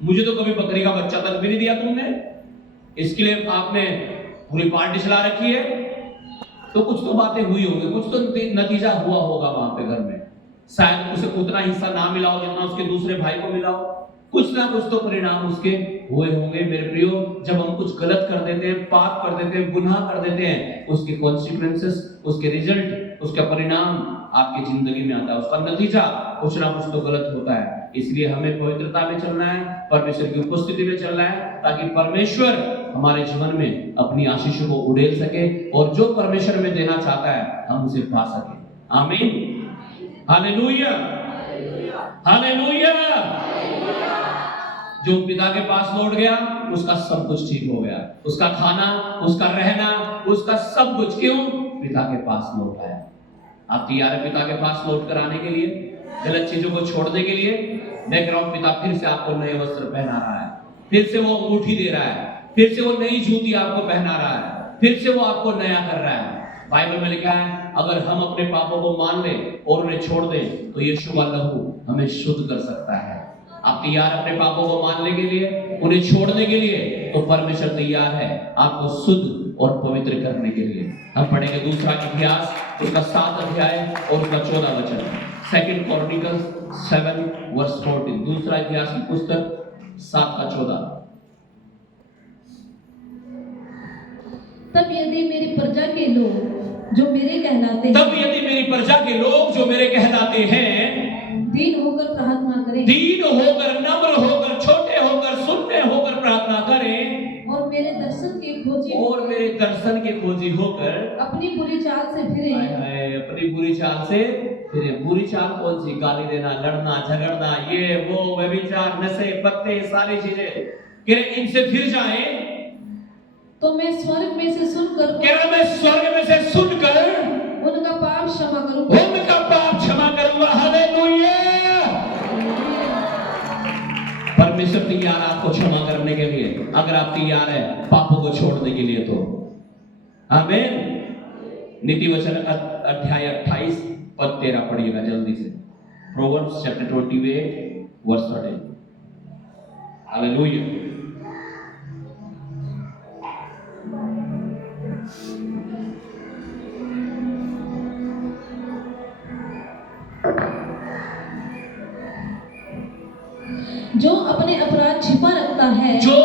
मुझे तो कभी बकरी का बच्चा तक भी नहीं दिया तुमने, इसके लिए आपने पूरी पार्टी चला रखी है। तो कुछ तो बातें हुई होंगी, कुछ तो नतीजा हुआ होगा वहां पे घर में। शायद उसे उतना हिस्सा ना मिला हो जितना उसके दूसरे भाई को मिला हो, कुछ ना कुछ तो परिणाम उसके हुए होंगे। मेरे प्रियो, जब हम कुछ गलत कर देते हैं, पाप कर देते हैं, गुनाह कर देते हैं, उसके कॉन्सिक्वेंसेस, उसके रिजल्ट, उसका परिणाम आपकी जिंदगी में आता है, उसका नतीजा कुछ ना कुछ तो गलत होता है। इसलिए हमें पवित्रता में चलना है, परमेश्वर की उपस्थिति में चलना है, ताकि परमेश्वर हमारे जीवन में अपनी आशीषों को उड़ेल सके और जो परमेश्वर में देना चाहता है हम उसे पा सके। आमीन, हालेलुया, हालेलुया। जो पिता के पास लौट गया उसका सब कुछ ठीक हो गया, उसका खाना, उसका रहना, उसका सब कुछ। क्यों? पिता के पास लौट आया। आप तैयार है पिता के पास लौट कर आने के लिए, गलत चीजों को छोड़ने के लिए? मैं कह रहा हूं पिता फिर से आपको नए वस्त्र पहना रहा है, फिर से वो अंगूठी दे रहा है, फिर से वो नई जूती आपको पहना रहा है, फिर से वो आपको नया कर रहा है। बाइबल में लिखा है अगर हम अपने पापों को मान लें और उन्हें छोड़ दें तो यीशु का लहू हमें शुद्ध कर सकता है। आप तैयार अपने पापों को मानने के लिए, उन्हें छोड़ने के लिए? तो परमेश्वर तैयार है आपको शुद्ध और पवित्र करने के लिए। हम पढ़ेंगे दूसरा इतिहास, उसका 7 अध्याय और उसका 14 वचन, 2 Chronicles 7:14। दूसरा इतिहास की पुस्तक 7:14। तब यदि मेरी प्रजा के लोग जो मेरे कहलाते हैं, तब यदि मेरी प्रजा के लोग जो मेरे कहलाते हैं दीन होकर प्रार्थना करें, दीन होकर, नम्र होकर, छोटे होकर, सुनने होकर प्रार्थना करें, और मेरे दर्शन के खोजी और मेरे दर्शन के खोजी होकर अपनी बुरी चाल से फिरे, अपनी बुरी चाल से फिरे। बुरी चाल कौन सी? गाली देना, लड़ना, झगड़ना, ये वो, व्यभिचार, नशे, पत्ते, सारी चीजें, इनसे फिर जाएं तो मैं स्वर्ग में से सुनकर मैं स्वर्ग में से सुनकर उनका पाप क्षमा करूंगा, उनका पाप क्षमा करूंगा। हालेलुया। परमेश्वर तैयार आपको क्षमा करने के लिए, अगर आप तैयार है पापों को छोड़ने के लिए तो। आमीन। नीति वचन अध्याय 28 पद 13 पढ़िएगा जल्दी से। Proverbs chapter 28 verse 13। हालेलुया। जो अपने अपराध छिपा रखता है, जो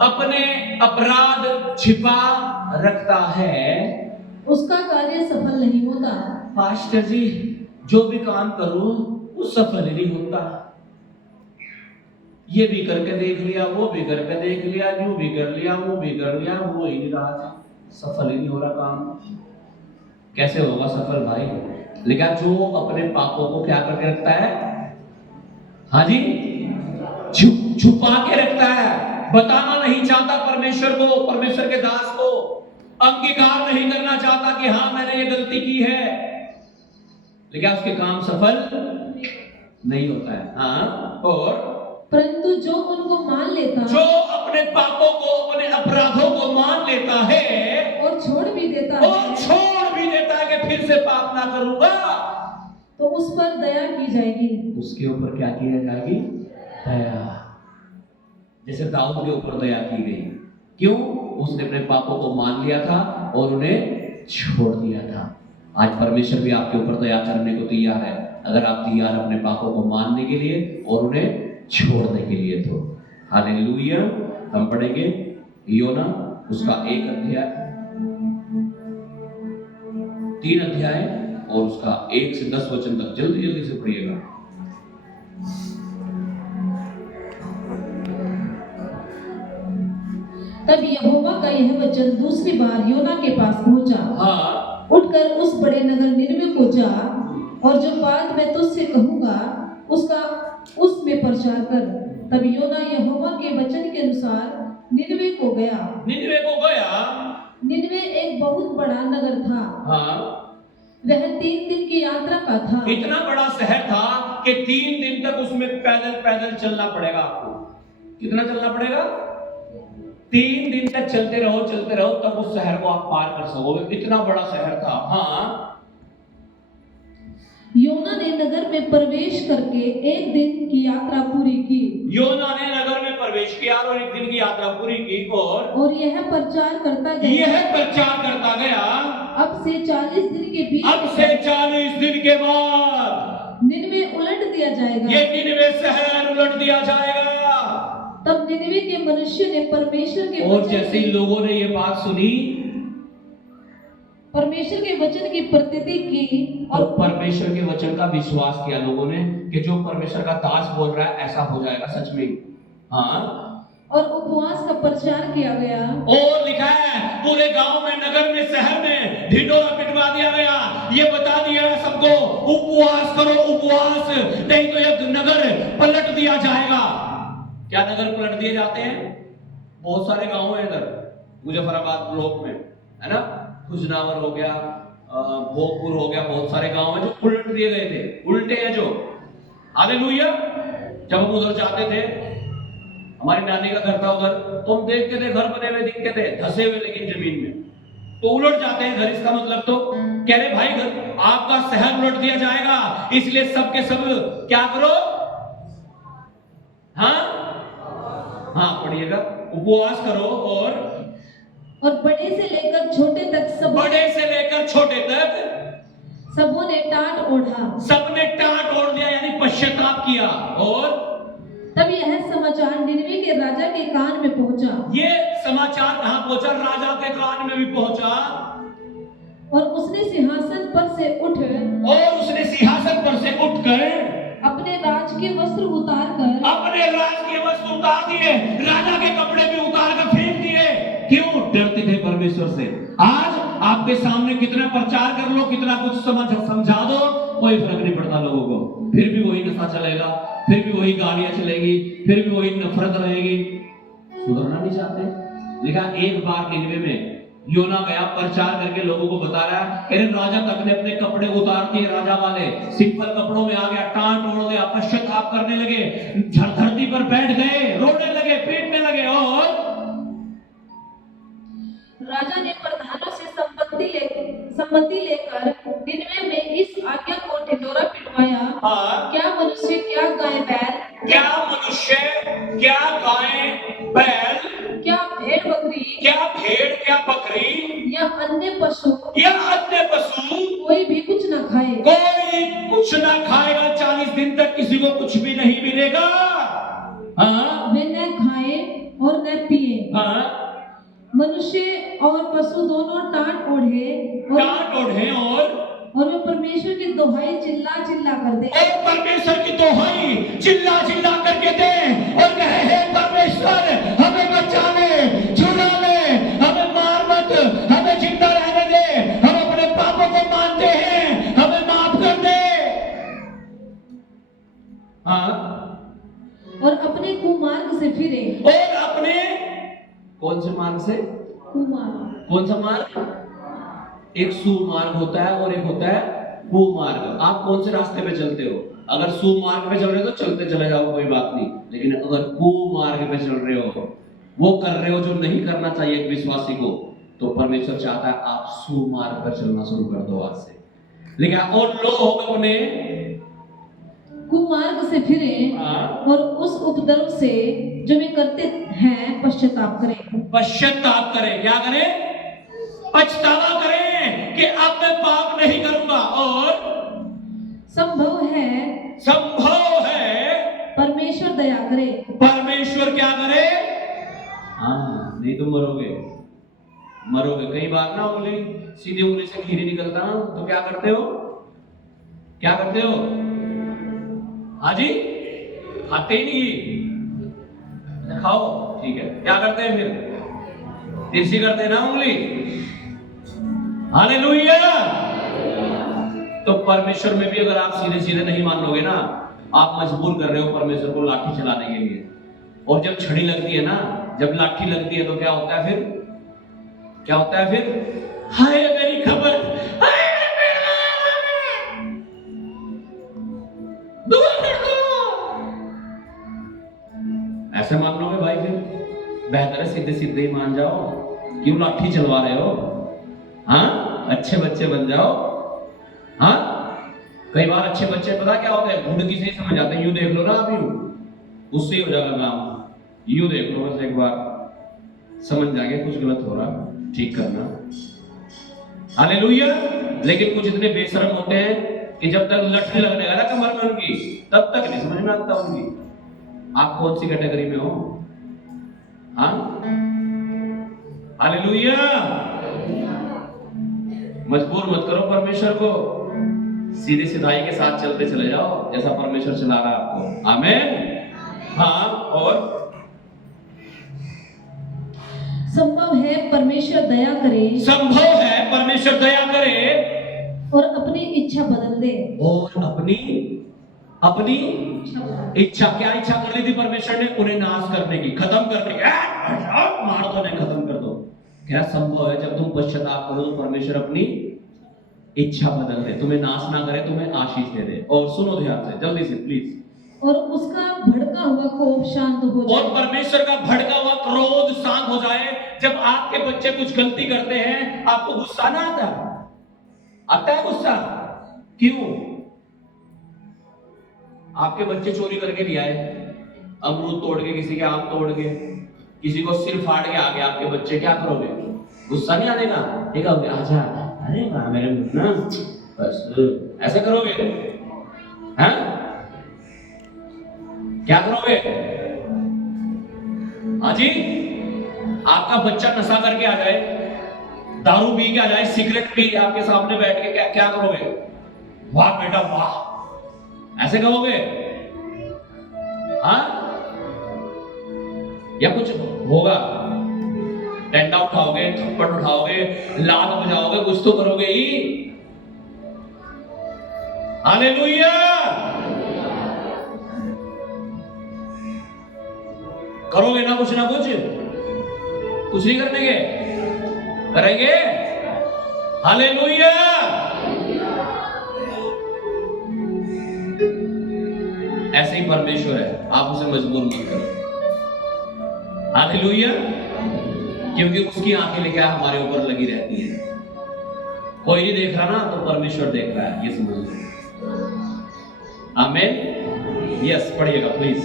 अपने अपराध छिपा रखता है, उसका कार्य सफल नहीं होता। पास्टर जी जो भी काम करूं वो सफल ही नहीं होता, ये भी करके देख लिया, वो भी करके देख लिया, यूं भी कर लिया, वो भी कर लिया, वो ही नहीं रहा, सफल ही नहीं हो रहा काम। कैसे होगा सफल भाई? लेकिन जो अपने पापों को क्या करके रखता है, हाँ जी, छुपा के रखता है, बताना नहीं चाहता परमेश्वर को, परमेश्वर के दास को अंगीकार नहीं करना चाहता कि हाँ मैंने ये गलती की है, लेकिन उसके काम सफल नहीं होता है। हाँ, और परंतु जो उनको मान लेता जो अपने पापों को, अपने अपराधों को मान लेता है और छोड़ भी देता और है, छोड़ भी देता है कि फिर से पाप ना करूंगा, तो उस पर दया की जाएगी। उसके ऊपर क्या की जाएगी? दया। जैसे दाऊद के ऊपर दया की गई, क्यों? उसने अपने पापों को मान लिया था और उन्हें छोड़ दिया था। आज परमेश्वर भी आपके ऊपर दया करने को तैयार है, अगर आप तैयार अपने पापों को मानने के लिए और उन्हें छोड़ने के लिए तो। हालेलुया। हम पढ़ेंगे योना उसका 1 अध्याय, 3 अध्याय और उसका 1 से 10 वचन तक जल्दी जल्दी से पढ़िएगा। तब यहोवा का यह वचन दूसरी बार योना के पास पहुंचा, हाँ, उठकर उस बड़े नगर निनवे को जा और जो बात मैं तुझसे कहूंगा उसका उसमें प्रचार कर। तब योना यहोवा के वचन के अनुसार निनवे को गया। निनवे को गया। निनवे एक बहुत बड़ा नगर था, हाँ, वह 3 दिन की यात्रा का था। इतना बड़ा शहर था कि 3 दिन तक उसमें पैदल पैदल चलना पड़ेगा आपको। कितना चलना पड़ेगा? 3 दिन तक चलते रहो तब उस शहर को आप पार कर सकोगे, इतना बड़ा शहर था। हाँ, योना ने नगर में प्रवेश करके 1 दिन की यात्रा पूरी की। योना ने नगर में प्रवेश किया और 1 दिन की यात्रा पूरी की और यह प्रचार करता गया। अब से 40 दिन के बीच, अब से 40 दिन के बाद निनवे उलट दिया जाएगा। ये निनवे शहर उलट दिया जाएगा। तब निनवे के मनुष्य ने परमेश्वर के और वचन जैसे ही लोगों ने ये बात सुनी, परमेश्वर के वचन की प्रतीति की और और परमेश्वर के वचन का विश्वास किया लोगों ने कि जो परमेश्वर का दास बोल रहा है ऐसा हो जाएगा सच में। हाँ, और उपवास का प्रचार किया गया। और लिखा है पूरे गांव में, नगर में, शहर में ढिंढोरा पिटवा दिया गया। ये बता दिया गया सबको उपवास करो, उपवास, नहीं तो ये नगर पलट दिया जाएगा। क्या नगर पलट दिए जाते हैं? बहुत सारे गांव है इधर मुजफ्फराबाद ब्लॉक में, है ना, खुजनावर हो गया, भोगपुर हो गया, बहुत सारे गांव हैं जो उलट दिए गए थे, उल्टे हैं जो। हालेलुया। जब हम उधर जाते थे, हमारी नानी का घर था उधर, तो हम देखते थे घर बने हुए दिखते थे, धसे हुए लेकिन जमीन में, तो उलट जाते हैं घर। इसका मतलब तो कह रहे भाई घर आपका शहर उलट दिया जाएगा, इसलिए सबके सब क्या करो? हाँ, पढ़िएगा, उपवास करो और बड़े से लेकर छोटे तक सबों ने टाट ओढ़ा। सबने टाट ओढ़ दिया, यानी पश्चाताप किया। और तब यह समाचार निनवे के राजा के कान में पहुंचा। ये समाचार कहां पहुंचा? राजा के कान में भी पहुंचा। और उसने सिंहासन पर से उठकर अपने राज के वस्त्र उतार दिए, राजा के कपड़े भी उतार कर फेंक दिए। क्यों? डरते थे परमेश्वर से। आज आपके सामने कितना प्रचार कर लो, कितना कुछ समझा दो, कोई फर्क नहीं पड़ता लोगों को, फिर भी वही नशा चलेगा, फिर भी वही गालियां चलेगी, फिर भी वही नफरत रहेगी। सुधरना नहीं चाहते। लेकिन एक बार निनवे में योना गया, प्रचार करके लोगों को बता रहा है, राजा तक ने अपने कपड़े उतार दिए, राजा वाले सिंपल कपड़ों में आ गया, टांट ओढ़ दिया, पश्चाताप करने लगे, धरती पर बैठ गए, रोने लगे, पीटने लगे। और राजा ने प्रधानों से सम्मति लेकर निनवे में इस आज्ञा को ढिंढोरा पिटवाया। हाँ, क्या मनुष्य, क्या गाय बैल, क्या मनुष्य, क्या गाय बैल, क्या भेड़ बकरी, क्या बकरी, या अन्य पशु कोई भी कुछ न खाए। कोई कुछ ना खाएगा। 40 दिन तक किसी को कुछ भी नहीं मिलेगा। हाँ, वे न खाए और न पिए, मनुष्य और पशु दोनों टाट ओढ़े टाट ओढ़े और वे परमेश्वर की दोहाई चिल्ला चिल्ला कर दे और परमेश्वर की दोहाई चिल्ला चिल्ला करके दे और कहे, हे परमेश्वर हमें बचा ले, छुड़ा ले, हमें मार मत, हमें जिंदा रहने दे, हम अपने पापों को मानते हैं, हमें माफ कर दे। हाँ, और अपने कुमार्ग से फिरे। और अपने कौन से मार्ग से? कुमार्ग। कौन सा मार्ग? एक सुमार्ग होता है और एक होता है कुमार्ग। आप कौन से रास्ते पे चलते हो? अगर सुमार्ग पे चल रहे हो तो चलते चले जाओ, कोई बात नहीं। लेकिन अगर कुमार्ग पे चल रहे हो, वो कर रहे हो जो नहीं करना चाहिए एक विश्वासी को, तो परमेश्वर चाहता है आप सुमार्ग पर चलना शुरू कर दो आज से। लेकिन और लोग अपने कुमार्ग से फिरे और उस उपद्रव से जो वे करते हैं पश्चाताप करें। पश्चाताप करें। क्या करें? पछतावा करें कि अब मैं पाप नहीं करूंगा। और संभव है परमेश्वर दया करे। परमेश्वर क्या करे? हाँ, नहीं तो मरोगे। कई बार ना सीधी उंगली से घी नहीं निकलता, तो क्या करते हो? हाँ जी, खाते ही नहीं, खाओ, ठीक है। क्या करते हैं फिर? तिरछी करते हैं ना उंगली। हालेलुया। तो परमेश्वर में भी अगर आप सीधे सीधे नहीं मान लोगे ना, आप मजबूर कर रहे हो परमेश्वर को लाठी चलाने के लिए। और जब छड़ी लगती है ना, जब लाठी लगती है, तो क्या होता है फिर? हाय मेरी खबर, ऐसे मान लोगे भाई? फिर बेहतर है सीधे सीधे ही मान जाओ। क्यों लाठी चलवा रहे हो? हाँ, अच्छे बच्चे बन जाओ। हाँ, कई बार अच्छे बच्चे पता क्या होते हैं, गुंडकी से ही समझ आते हैं। यूं देख लो ना आप, उससे ही हो जाएगा काम। यूं देख लो बस, एक बार समझ जाएंगे कुछ गलत हो रहा, ठीक करना। हालेलुया। लेकिन कुछ इतने बेशरम होते हैं कि जब तक लठने लगने लगा ना कमर में उनकी, तब तक नहीं समझ में आता उनकी। आप कौन सी कैटेगरी में हो? हाँ, हालेलुया। मजबूर मत करो परमेश्वर को, सीधी सिधाई के साथ चलते चले जाओ जैसा परमेश्वर चला रहा है आपको। आमीन। हाँ, और संभव है परमेश्वर दया करे और अपनी इच्छा बदल दे। और अपनी इच्छा, क्या इच्छा कर ली थी परमेश्वर ने? उन्हें नाश करने की, खत्म करने की। मार दो, नहीं खत्म कर दो। क्या संभव है जब तुम पश्चाताप करो तो परमेश्वर अपनी इच्छा बदल दे, तुम्हें नाश ना करे, तुम्हें आशीष दे दे। और सुनो ध्यान से, जल्दी से प्लीज। और उसका भड़का हुआ कोप शांत हो जाए। और परमेश्वर का भड़का हुआ क्रोध शांत हो जाए। जब आपके बच्चे कुछ गलती करते हैं, आपको गुस्सा ना आता है गुस्सा? क्यों? आपके बच्चे चोरी करके ले आए, अमरूद तोड़ के, किसी के आम तोड़ के, किसी को सिर फाड़ के आ गए आपके बच्चे, क्या करोगे? गुस्सा नहीं आने का? ठीक है, आजा, अरे वाह मेरे ना, बस ऐसे करोगे? हैं? क्या करोगे? हाँ जी, आपका बच्चा नशा करके आ जाए, दारू पी के आ जाए, सिगरेट पी आपके सामने बैठ के, क्या करोगे? वाह बेटा वाह, ऐसे कहोगे? हाँ, या कुछ होगा? डंडा उठाओगे, थप्पड़ उठाओगे, लात बजाओगे, कुछ तो करोगे ही। हालेलुया। करोगे ना कुछ नहीं करने के, करेंगे। हालेलुया। ऐसे ही परमेश्वर है, आप उसे मजबूर मत करो। हालेलुया। क्योंकि उसकी आंखें लेकर हमारे ऊपर लगी रहती है। कोई नहीं देख रहा ना, तो परमेश्वर देख रहा है, ये समझ लो। आमीन। यस, पढ़िएगा प्लीज।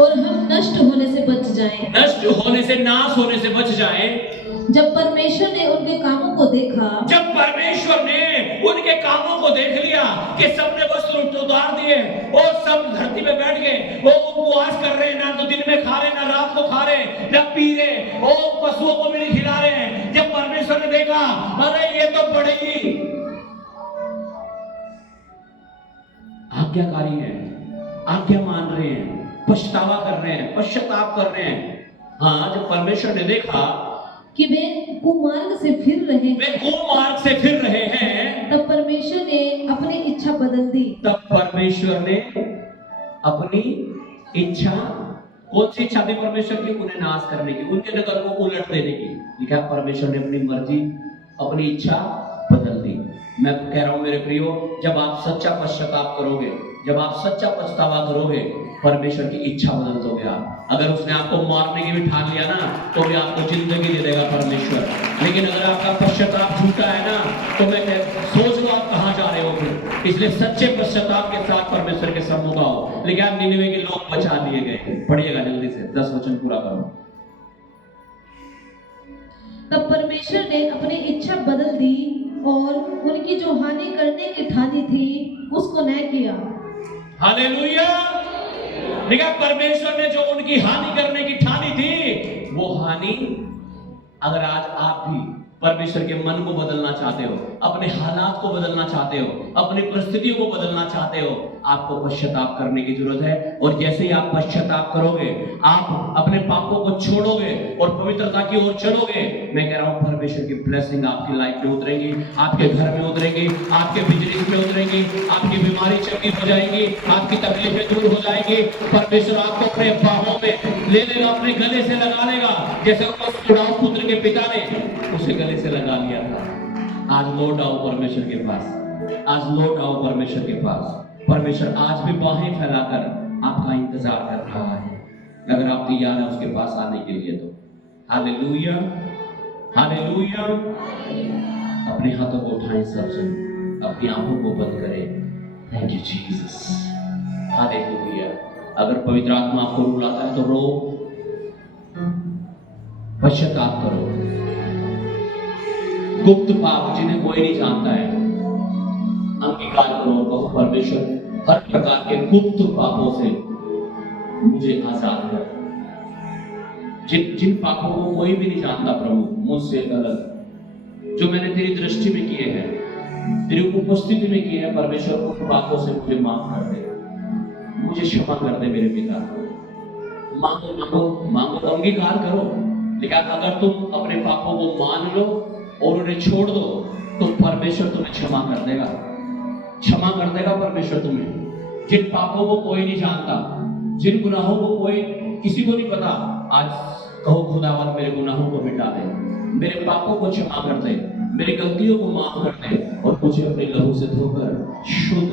और हम नष्ट होने से बच जाएं। नष्ट होने से, नाश होने से बच जाएं। जब परमेश्वर ने उनके कामों को देखा, जब परमेश्वर ने उनके कामों को देख लिया कि सबने वस्त्र उतार दिए और सब धरती पे बैठ गए, वो उपवास कर रहे हैं, ना ना तो दिन में खा रहे, ना रात को खा रहे, ना पी रहे, ओ पशुओं को भी नहीं खिला रहे हैं। जब परमेश्वर ने देखा, अरे ये तो पड़ेगी, आज्ञाकारी है, आज्ञा मान रहे हैं, पछतावा कर रहे हैं, पश्चाताप कर रहे हैं। हाँ, जब परमेश्वर ने देखा कि वे कुमार्ग से फिर रहे हैं, वे कुमार्ग से फिर रहे हैं, तब परमेश्वर ने अपनी इच्छा बदल दी। तब परमेश्वर ने अपनी इच्छा, कौन सी इच्छा थी परमेश्वर की? उन्हें नाश करने की, उनके नगर को उलट देने की। लिखा परमेश्वर ने अपनी मर्जी, अपनी इच्छा बदल दी। मैं कह रहा हूं मेरे प्रियो, जब आप सच्चा पश्चाताप करोगे, जब आप सच्चा पछतावा करोगे, परमेश्वर की इच्छा बदल दोगे आप। अगर उसने आपको मारने की भी ठान लिया ना, तो भी आपको जिंदगी दे देगा परमेश्वर। लेकिन अगर आपका पश्चाताप झूठा है ना, तो मैं सोच लो आप कहां जा रहे हो फिर। इसलिए सच्चे पश्चाताप के साथ परमेश्वर के सम्मुख आओ। लेकिन आप निनिवे के लोग बचा लिए गए। पढ़िएगा जल्दी से, 10 वचन पूरा करो। तब परमेश्वर ने अपनी इच्छा बदल दी और उनकी जो हानि करने की ठानी थी उसको न किया। हालेलुया। देखा, परमेश्वर ने जो उनकी हानि करने की ठानी थी, वो हानि, अगर आज आप भी परमेश्वर के मन को बदलना चाहते हो, अपने हालात को बदलना चाहते हो, अपनी परिस्थितियों को बदलना चाहते हो, आपको पश्चाताप करने की जरूरत है। और जैसे ही आप पश्चाताप करोगे, आप अपने पापों को छोड़ोगे और पवित्रता की ओर चलोगे, मैं कह रहा हूं परमेश्वर की ब्लेसिंग आपकी लाइफ में उतरेंगी, आपके घर में उतरेंगी, आपके बिजनेस में उतरेंगी, आपकी बीमारी चंगी हो जाएगी, आपकी तकलीफें दूर हो जाएंगी। परमेश्वर आपको अपने बाहों में ले लेगा, अपने गले से लगा लेगा, जैसे उसको छुड़ाओ पुत्र के पिता ने उसे गले से लगा लिया था। आज लौट आओ परमेश्वर के पास, आज लौट आओ परमेश्वर के पास। परमेश्वर आज भी बाहें फैलाकर आपका इंतजार कर रहा है, अगर आप तैयार हैं उसके पास आने के लिए तो। Hallelujah, hallelujah. अपने हाथों को उठाएं, सबसे अपनी आंखों को बंद करें। Thank you Jesus, hallelujah. अगर पवित्र आत्मा आपको रुलाता है तो रो, पश्चाताप करो। गुप्त पाप जिन्हें कोई नहीं जानता है, अंगीकार करो और कहो परमेश्वर, हर प्रकार के गुप्त पापों से मुझे आजाद कर। जिन पापों को कोई भी नहीं जानता प्रभु, मुझसे अलग, जो मैंने तेरी दृष्टि में किए हैं, तेरी उपस्थिति में किए हैं, परमेश्वर उन पापों से मुझे माफ कर दे, मुझे क्षमा कर दे मेरे पिता। मांगो मांगो मांगो, अंगीकार करो। लेकिन अगर तुम अपने पापों को मान लो और उन्हें छोड़ दो, तो परमेश्वर तुम्हें क्षमा कर देगा, क्षमा कर देगा परमेश्वर तुम्हें। जिन पापों को कोई नहीं जानता, जिन गुनाहों को कोई किसी को नहीं पता, आज कहो खुदावन मेरे गुनाहों को मिटा दे, मेरे पापों को क्षमा कर दे, मेरी गलतियों को माफ कर दे और मुझे अपने लहू से धोकर शुद्ध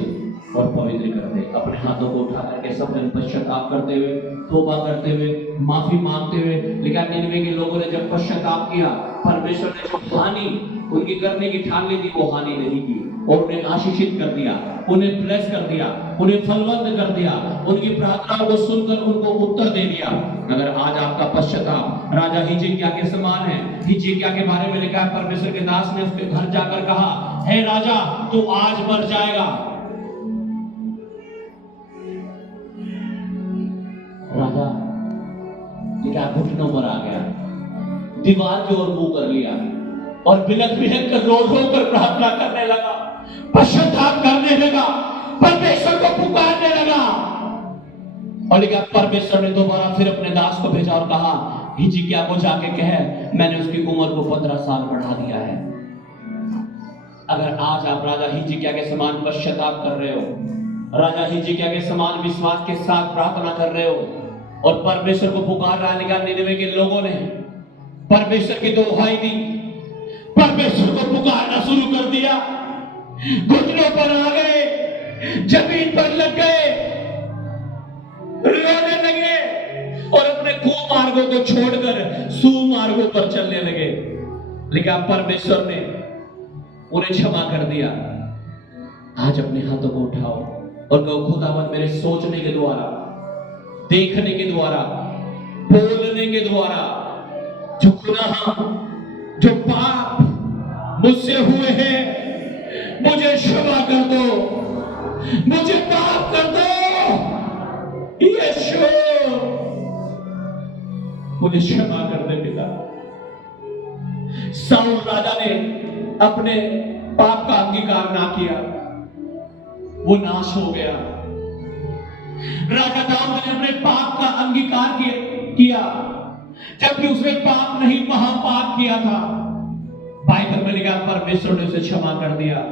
और पवित्र कर दे। अपने हाथों को उठा करके सब जन पश्चाताप करते हुए, तौबा करते हुए, माफी मांगते हुए। लेकिन निनिवे के लोगों ने जब पश्चाताप किया, परमेश्वर ने जो हानि उनकी करने की ठान ली थी, वो हानि नहीं की और उन्हें आशीषित कर दिया, उन्हें ब्लेस कर दिया, उन्हें फलवंत कर दिया, उनकी प्रार्थनाओं को सुनकर उनको उत्तर दे दिया। अगर आज आपका पश्चाताप राजा हिजकिय्याह के समान है, हिजकिय्याह के बारे में लिखा है, परमेश्वर के दास ने उसके घर जाकर कहा, हे राजा तू आज मर जाएगा। राजा क्या घुटनों पर आ गया, दीवार की ओर मुंह कर लिया और बिलख बिलख कर रो रो कर प्रार्थना करने लगा, पश्चाताप करने लगा, परमेश्वर को पुकारने लगा। और लेकिन परमेश्वर ने दोबारा फिर अपने दास को भेजा और कहा, हिजकिय्याह को जाके कहे मैंने उसकी उम्र को 15 साल बढ़ा दिया है। अगर आज आप राजा हिजकिय्याह के समान पश्चाताप कर रहे हो, राजा हिजकिय्याह के समान विश्वास के साथ प्रार्थना कर रहे हो और परमेश्वर को पुकार रहा है, निनिवे के लोगों ने परमेश्वर की दुहाई दी, परमेश्वर को पुकारना शुरू कर दिया, घुटनों पर आ गए, जमीन पर लग गए, रोने लगे और अपने कुमार्गों को छोड़कर सुमार्गों पर चलने लगे। लेकिन परमेश्वर ने उन्हें क्षमा कर दिया। आज अपने हाथों को उठाओ और कहो, खुदावन मेरे सोचने के द्वारा, देखने के द्वारा, बोलने के द्वारा जो गुनाह, जो पाप मुझसे हुए हैं, मुझे क्षमा कर दो, मुझे माफ कर दो। यीशु मुझे क्षमा कर दे पिता। साउल राजा ने अपने पाप का अंगीकार ना किया, वो नाश हो गया। राजा दाऊद ने अपने पाप का अंगीकार किया, जबकि उसने पाप नहीं महापाप किया था। बाइबल में लिखा परमेश्वर ने उसे क्षमा कर दिया।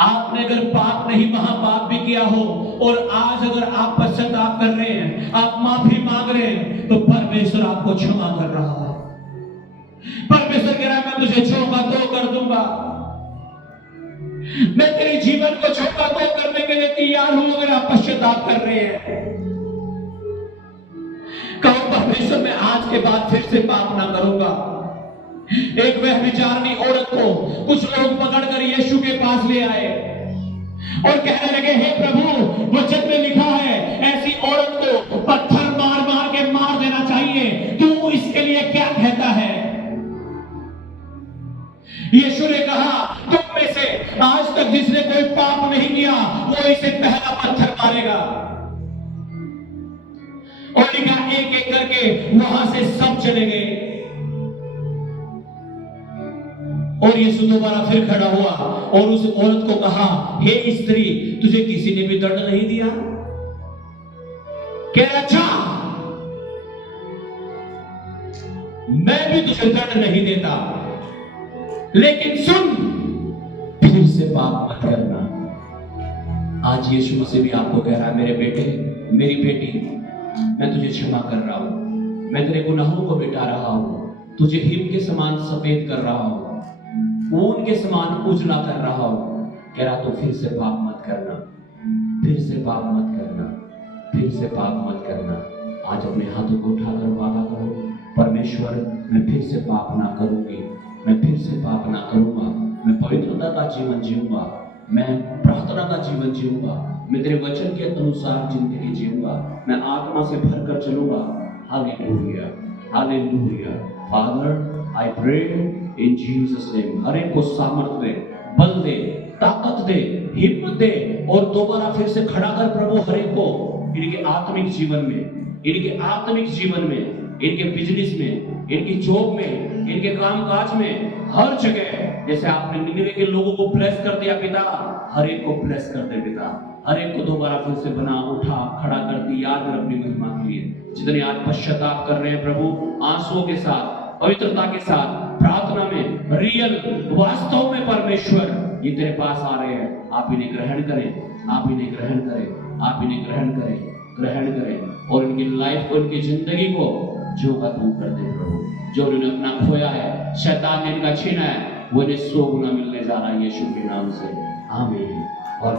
आपने अगर पाप नहीं महापाप भी किया हो और आज अगर आप पश्चाताप कर रहे हैं, आप माफी मांग रहे हैं, तो परमेश्वर आपको क्षमा कर रहा है। परमेश्वर कह रहा है मैं तुझे चौका दो कर दूंगा, मैं तेरे जीवन को चौका दो करने के लिए तैयार हूं अगर आप पश्चाताप कर रहे हैं। कहो परमेश्वर मैं आज के बाद फिर से पाप ना करूंगा। एक व्यभिचारिणी औरत को कुछ लोग पकड़कर यीशु के पास ले आए और कहने लगे हे प्रभु वचन में लिखा है ऐसी औरत को पत्थर मार मार के मार देना चाहिए, तू इसके लिए क्या कहता है? यीशु ने कहा तुम में से आज तक जिसने कोई पाप नहीं किया वो इसे पहला पत्थर मारेगा। और लिखा एक एक करके वहां से सब चले गए। और यीशु दोबारा फिर खड़ा हुआ और उस औरत को कहा हे स्त्री तुझे किसी ने भी दंड नहीं दिया? कह रहा अच्छा मैं भी तुझे दंड नहीं देता, लेकिन सुन फिर से पाप मत करना। आज यीशु मसीह भी आपको कह रहा है मेरे बेटे मेरी बेटी मैं तुझे क्षमा कर रहा हूं, मैं तेरे गुनाहों को मिटा रहा हूं, तुझे हिम के समान सफेद कर रहा हूं, ऊन के समान उजला कर रहा हूं। कह रहा तो फिर से पाप मत करना, फिर से पाप मत करना, फिर से पाप मत करना। आज अपने हाथों को उठाकर वादा करो परमेश्वर मैं फिर से पाप ना करूंगी, मैं फिर से पाप ना करूंगा, मैं पवित्रता का जीवन जीऊंगा, मैं प्रार्थना का जीवन जीऊंगा, मैं तेरे वचन के अनुसार जिंदगी जीऊंगा, मैं आत्मा से भरकर चलूंगा। Hallelujah hallelujah. Father I pray in Jesus name. हर एक को सामर्थ दे, बल दे, ताकत दे, हिम्मत दे और दोबारा फिर से खड़ा कर प्रभु हर एक को इनके आत्मिक जीवन में, इनके आत्मिक जीवन में, इनके बिजनेस में, इनकी जॉब में, इनके कामकाज में, हर जगह जैसे आपने निनिवे के लोगों को ब्लेस कर दिया पिता, हर एक को ब्लेस कर दे पिता। हर एक को दोबारा फिर से बना उठा खड़ा कर दी याद कर अपनी महिमा के लिए। जितने आज पश्चाताप कर रहे हैं प्रभु आंसुओं के साथ, पवित्रता के साथ, प्रार्थना में, रियल वास्तव में परमेश्वर ये तेरे पास आ रहे हैं, आप इन्हें ग्रहण करें, आप इन्हें ग्रहण करें, आप इन्हें ग्रहण करें, ग्रहण करें और इनकी लाइफ को, इनकी जिंदगी को जो का तू कर दे प्रभु। जो उन्होंने अपना खोया है, शैतान ने इनका छीना है, वो इन्हें 100 गुना मिलने जा रहा है यीशु के नाम से। आमीन। और